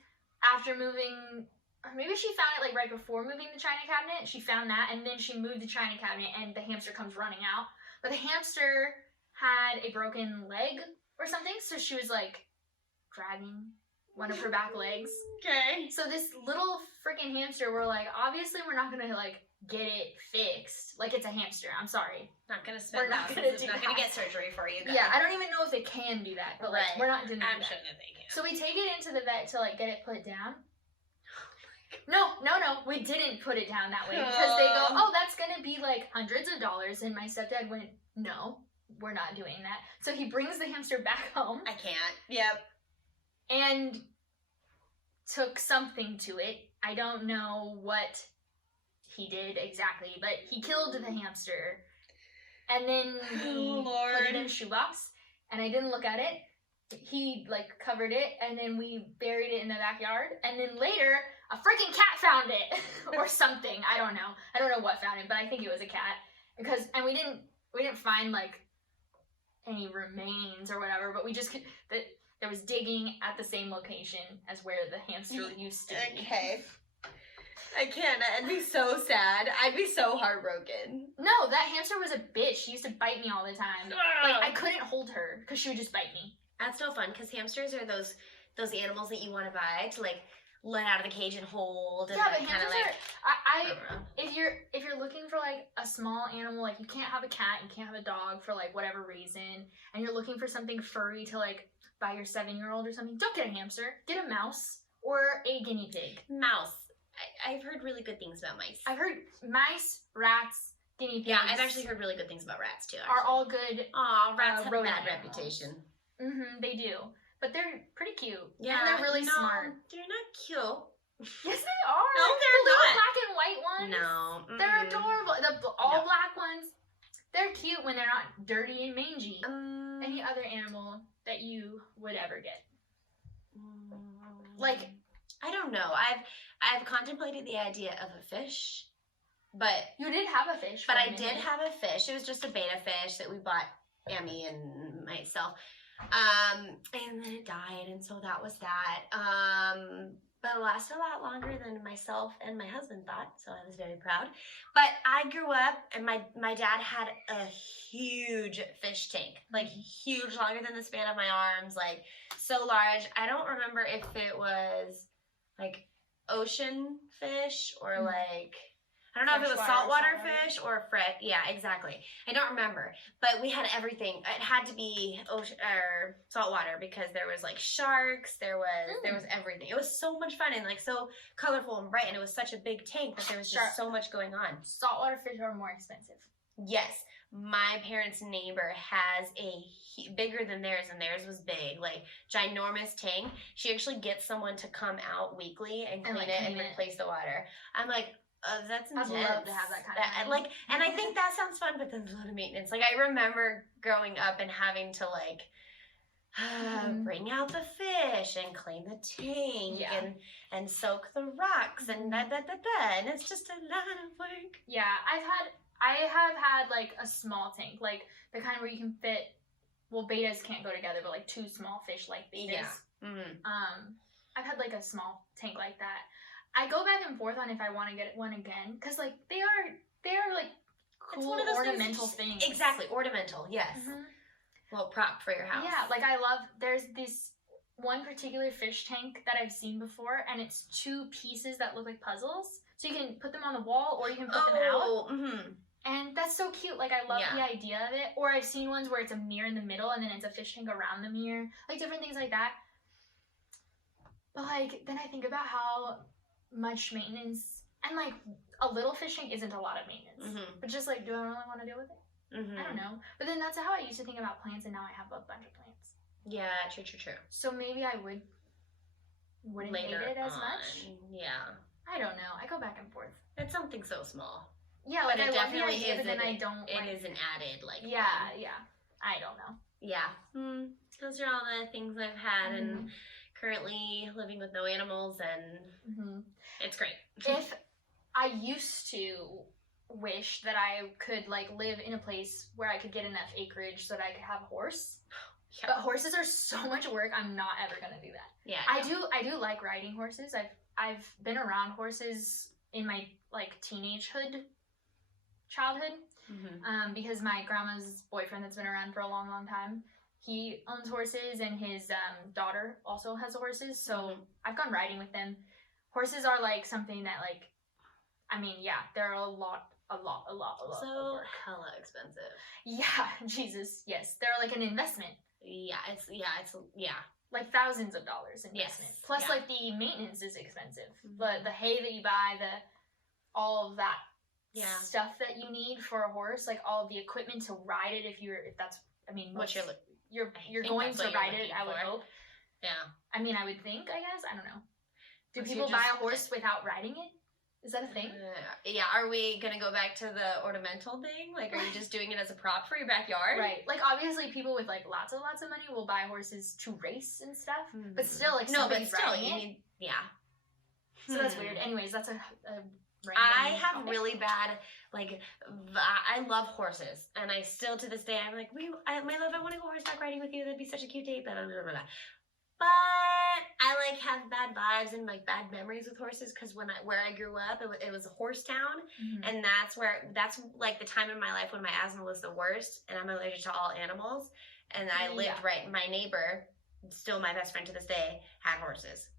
after moving, maybe she found it like right before moving the china cabinet. She found that, and then she moved the china cabinet, and the hamster comes running out. But the hamster had a broken leg or something, so she was like dragging one of her back legs. Okay. So this little freaking hamster, we're like, obviously we're not gonna like get it fixed. Like, it's a hamster. I'm sorry. Not gonna spend. We're not gonna do not that. gonna get surgery for you guys. Yeah, I don't even know if they can do that, but like we're not doing that. I'm sure that they can. So we take it into the vet to like get it put down. No, we didn't put it down that way because they go, oh, that's gonna be like hundreds of dollars, and my stepdad went, no, we're not doing that. So he brings the hamster back home. I can't. Yep. And took something to it. I don't know what he did exactly, but he killed the hamster, and then he Lord. put it in a shoebox, and I didn't look at it. He like covered it, and then we buried it in the backyard, and then later a freaking cat found it or something. I don't know what found it, but I think it was a cat, and we didn't find like any remains or whatever, but we just that there was digging at the same location as where the hamster used to be. Okay. I can't. I'd be so sad. I'd be so heartbroken. No, that hamster was a bitch. She used to bite me all the time. Like, I couldn't hold her because she would just bite me. That's so fun, because hamsters are those animals that you want to buy to, like, let out of the cage and hold. And yeah, but kind hamsters of like, if you're looking for, like, a small animal, like, you can't have a cat, you can't have a dog for, like, whatever reason, and you're looking for something furry to, like, buy your 7-year-old or something, don't get a hamster. Get a mouse or a guinea pig. Mouse. I've heard really good things about mice. I've heard mice, rats, guinea pigs. Yeah, I've actually heard really good things about rats too. Are all good. Aw, rats have a rodent bad animals. reputation. They do, but they're pretty cute. Yeah, and they're really smart. They're not cute. Yes, they are. No, they're the little not. black and white ones. No, they're adorable. The all black ones, they're cute when they're not dirty and mangy. Any other animal that you would ever get? Like, I don't know. I've contemplated the idea of a fish, but you did have a fish. But I did have a fish. It was just a betta fish that we bought, Emmy and myself. And then it died, and so that was that. But it lasted a lot longer than myself and my husband thought, so I was very proud. But I grew up, and my dad had a huge fish tank, like huge, longer than the span of my arms, like so large. I don't remember if it was like ocean fish or like, I don't know if it was saltwater fish or fresh. Yeah, exactly. I don't remember. But we had everything. It had to be ocean or saltwater because there was like sharks. There was everything. It was so much fun and like so colorful and bright, and it was such a big tank that there was just so much going on. Saltwater fish are more expensive. Yes. My parents' neighbor has a bigger than theirs, and theirs was big, like ginormous tank. She actually gets someone to come out weekly and clean it and replace the water. I'm like, that's intense. I'd love to have that kind of like, and I think that sounds fun, but there's a lot of maintenance. Like, I remember growing up and having to like bring out the fish and clean the tank and soak the rocks and and it's just a lot of work. Yeah, I have had like a small tank, like the kind where you can fit. Well, betas can't go together, but like two small fish like betas. Yeah. I've had like a small tank like that. I go back and forth on if I want to get one again, because like they are like cool, it's one of those ornamental things. Exactly, ornamental. Yes. Well, prop for your house. Yeah, like I love. There's this one particular fish tank that I've seen before, and it's two pieces that look like puzzles. So you can put them on the wall, or you can put them out. And that's so cute. Like, I love the idea of it. Or I've seen ones where it's a mirror in the middle, and then it's a fish tank around the mirror. Like, different things like that. But, like, then I think about how much maintenance, and, like, a little fish tank isn't a lot of maintenance. But just, like, do I really want to deal with it? I don't know. But then that's how I used to think about plants, and now I have a bunch of plants. Yeah, true. So maybe I wouldn't later hate it as on. much. Yeah. I don't know. I go back and forth. It's something so small. Yeah, like I love the idea, but then I don't. It is an added, like. Yeah. I don't know. Yeah. Those are all the things I've had, and currently living with no animals, and it's great. If I used to wish that I could like live in a place where I could get enough acreage so that I could have a horse. Yeah. But horses are so much work. I'm not ever gonna do that. Yeah. I do like riding horses. I've been around horses in my like childhood, because my grandma's boyfriend that's been around for a long, long time, he owns horses, and his daughter also has horses. So I've gone riding with them. Horses are like something that like, I mean, yeah, they're a lot. So hella expensive. Yeah, Jesus, yes, they're like an investment. Yeah, it's like thousands of dollars investment. Yes. Plus, like the maintenance is expensive. But the hay that you buy, all of that stuff that you need for a horse, like all of the equipment to ride it. If that's, I mean, what you're going to ride it. I would hope. Yeah. I mean, I would think. I guess I don't know. Do people buy a horse without riding it? Is that a thing? Yeah, are we gonna go back to the ornamental thing? Like, are you just doing it as a prop for your backyard? Right. Like, obviously, people with, like, lots of money will buy horses to race and stuff. But still, like, somebody's riding it. Yeah. So that's weird. Anyways, that's a random I have topic. really bad, like, I love horses. And I still, to this day, I'm like, my love, I want to go horseback riding with you. That'd be such a cute date. Blah, blah, blah, blah. But I like have bad vibes and like bad memories with horses because where I grew up, it was a horse town, and that's like the time in my life when my asthma was the worst, and I'm allergic to all animals. And I lived right. My neighbor, still my best friend to this day, had horses,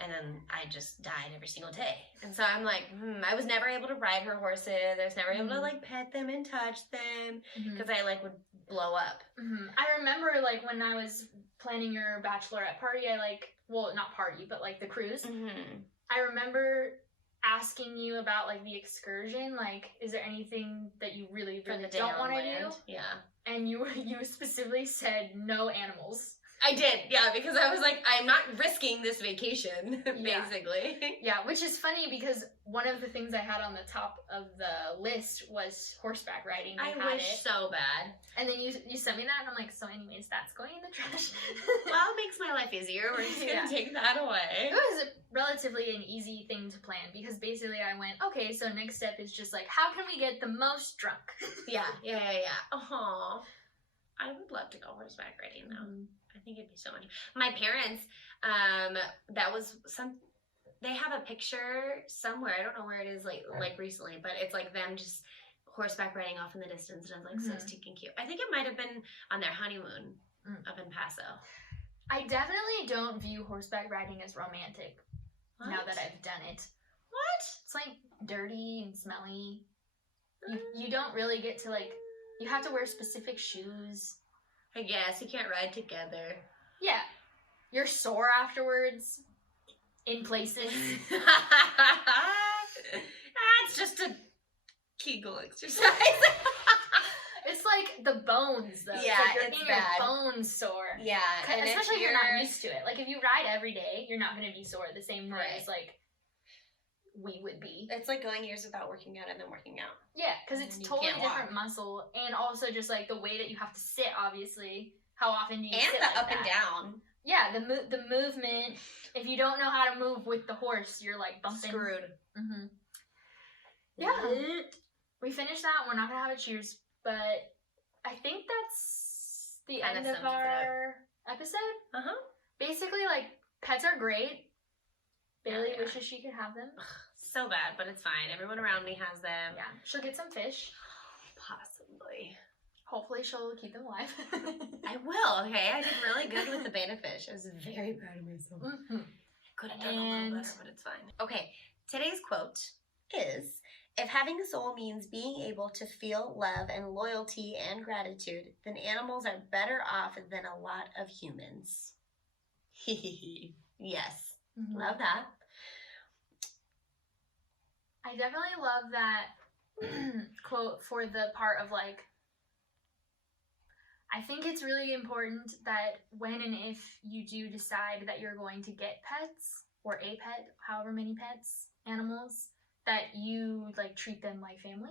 and then I just died every single day. And so I'm like, I was never able to ride her horses. I was never able to like pet them and touch them because I like would blow up. I remember like when I was planning your bachelorette party, not party, but like the cruise. I remember asking you about like the excursion, like, is there anything that you really don't want to do? Yeah. And you specifically said no animals. I did, yeah, because I was like, I'm not risking this vacation, basically. Yeah, which is funny because one of the things I had on the top of the list was horseback riding. I wish so bad. And then you sent me that, and I'm like, so anyways, that's going in the trash. Well, it makes my life easier. We're just going to take that away. It was relatively an easy thing to plan because basically I went, okay, so next step is just like, how can we get the most drunk? Yeah. Oh, I would love to go horseback riding, though. I think it'd be so much. My parents, they have a picture somewhere. I don't know where it is, like recently, but it's like them just horseback riding off in the distance, and I was like, so stinking cute. I think it might have been on their honeymoon up in Paso. I definitely don't view horseback riding as romantic. What? Now that I've done it. What? It's like dirty and smelly. You don't really get to like, you have to wear specific shoes. I guess you can't ride together. Yeah. You're sore afterwards in places. That's just a Kegel exercise. It's like the bones, though. Yeah, it's like your bones sore. Yeah. And especially if you're not used to it. Like, if you ride every day, you're not going to be sore the same way as, like, we would be. It's like going years without working out and then working out. Yeah, because it's totally different muscle, and also just like the way that you have to sit. Obviously, how often do you sit? And the up and down. Yeah, the movement. If you don't know how to move with the horse, you're like bumping. Screwed. Yeah. We finished that. We're not gonna have a cheers, but I think that's the end of our episode. Basically, like, pets are great. Bailey wishes she could have them. So bad, but it's fine. Everyone around me has them. Yeah. She'll get some fish. Possibly. Hopefully she'll keep them alive. I will, okay? I did really good with the betta fish. I was very proud of myself. I could have done a little better, but it's fine. Okay, today's quote is, if having a soul means being able to feel love and loyalty and gratitude, then animals are better off than a lot of humans. Yes. Love that. I definitely love that quote for the part of like, I think it's really important that when and if you do decide that you're going to get pets or a pet, however many pets, animals, that you like treat them like family.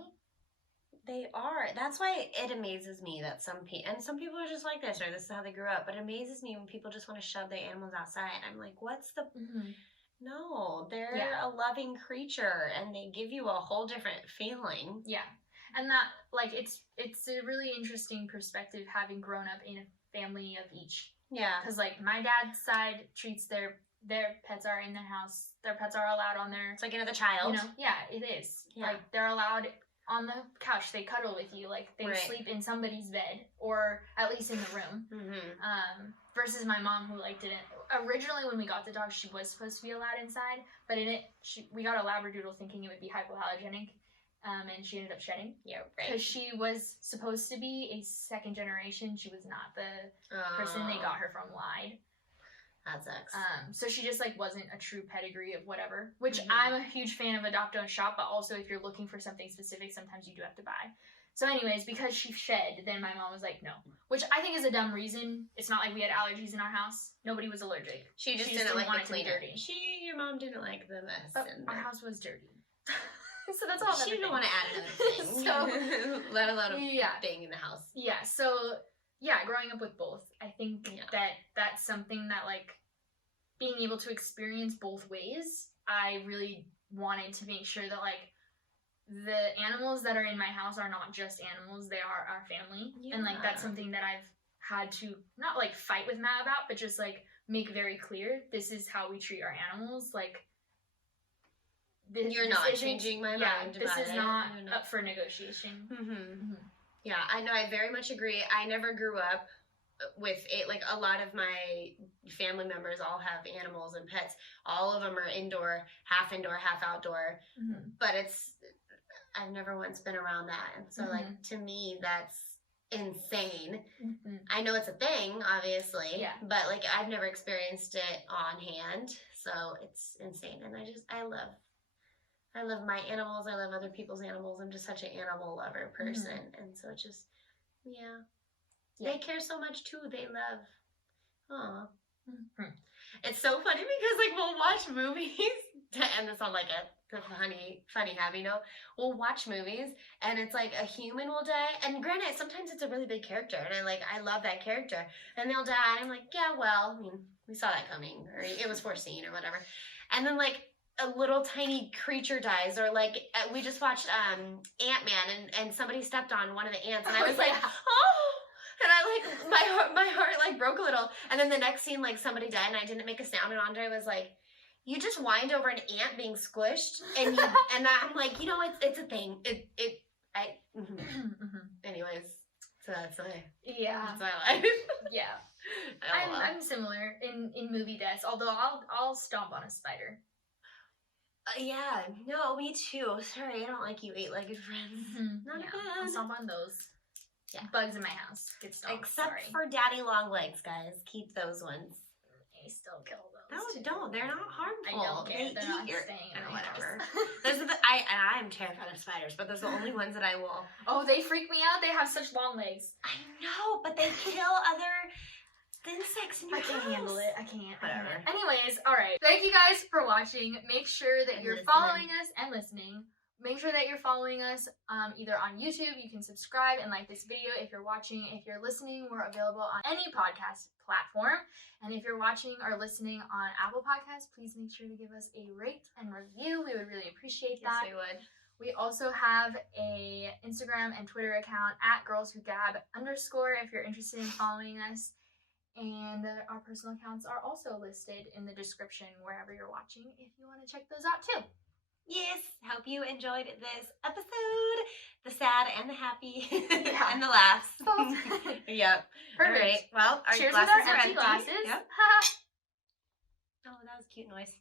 They are. That's why it amazes me that some people are just like this, or this is how they grew up. But it amazes me when people just want to shove their animals outside. I'm like, what's the... No, they're a loving creature, and they give you a whole different feeling. Yeah. And that, like, it's a really interesting perspective having grown up in a family of each. Yeah. Because, like, my dad's side treats their pets are in their house. Their pets are allowed on their... It's like another child. You know? Yeah, it is. Yeah. Like, they're allowed on the couch. They cuddle with you. Like, they sleep in somebody's bed, or at least in the room. Versus my mom, who, like, didn't... Originally, when we got the dog, she was supposed to be allowed inside, but we got a Labradoodle thinking it would be hypoallergenic, and she ended up shedding. Yeah, right. Because she was supposed to be a second generation. She was not. The person they got her from lied. That sucks. So she just, like, wasn't a true pedigree of whatever, which I'm a huge fan of adopt, don't shop, but also if you're looking for something specific, sometimes you do have to buy. So anyways, because she shed, then my mom was like, no. Which I think is a dumb reason. It's not like we had allergies in our house. Nobody was allergic. She just didn't like want it to be dirty. Your mom didn't like the mess. But our house was dirty. So that's all. She didn't want to add another thing. So, let alone a yeah. thing in the house. Yeah, so, yeah, growing up with both, I think that that's something that, like, being able to experience both ways, I really wanted to make sure that, like, the animals that are in my house are not just animals, they are our family. Yeah. And, like, that's something that I've had to, not, like, fight with Matt about, but just, like, make very clear, this is how we treat our animals, like, you're not changing my mind this about is it. not up for negotiation. Yeah, I know, I very much agree. I never grew up with it. Like, a lot of my family members all have animals and pets. All of them are indoor, half outdoor. But I've never once been around that. And so, like, to me, that's insane. I know it's a thing, obviously, but, like, I've never experienced it on hand. So it's insane. And I love my animals. I love other people's animals. I'm just such an animal lover person. And so it's just, they care so much too. They love, It's so funny because, like, we'll watch movies, to end this on, like, a funny happy note. We'll watch movies and it's like a human will die. And granted, sometimes it's a really big character and I love that character. And they'll die and I'm like, yeah, well, I mean, we saw that coming, or it was foreseen or whatever. And then, like, a little tiny creature dies, or, like, we just watched Ant-Man and somebody stepped on one of the ants and I was like, oh, and I, like, my heart like broke a little. And then the next scene, like, somebody died and I didn't make a sound, and Andre was like, you just whined over an ant being squished, and and I'm like, you know, it's a thing. Anyways, so that's my life. Yeah. I'm similar in movie deaths, although I'll stomp on a spider. Yeah, no, me too. Sorry, I don't like you eight-legged friends. Not good. I'll stomp on those. Yeah. Bugs in my house. Get stomped. Except for daddy long legs, guys. Keep those ones. They still kill those. No, don't. They're not harmful. I don't care. They're not your... staying in my whatever. I'm terrified of spiders, but those are the only ones that I will. Oh, they freak me out. They have such long legs. I know, but they kill other insects in your house. I can't handle it. I can't. Whatever. Anyways, all right. Thank you guys for watching. Make sure that you're following us and listening. Make sure that you're following us either on YouTube. You can subscribe and like this video if you're watching. If you're listening, we're available on any podcast platform. And if you're watching or listening on Apple Podcasts, please make sure to give us a rate and review. We would really appreciate that. Yes, we would. We also have a Instagram and Twitter account at Girls Who Gab _ if you're interested in following us. And our personal accounts are also listed in the description wherever you're watching if you want to check those out too. Yes, hope you enjoyed this episode. The sad and the happy and the laughs. Yep. Perfect. All right. Well, our cheers glasses with our are empty glasses. Yep. Oh, that was a cute noise.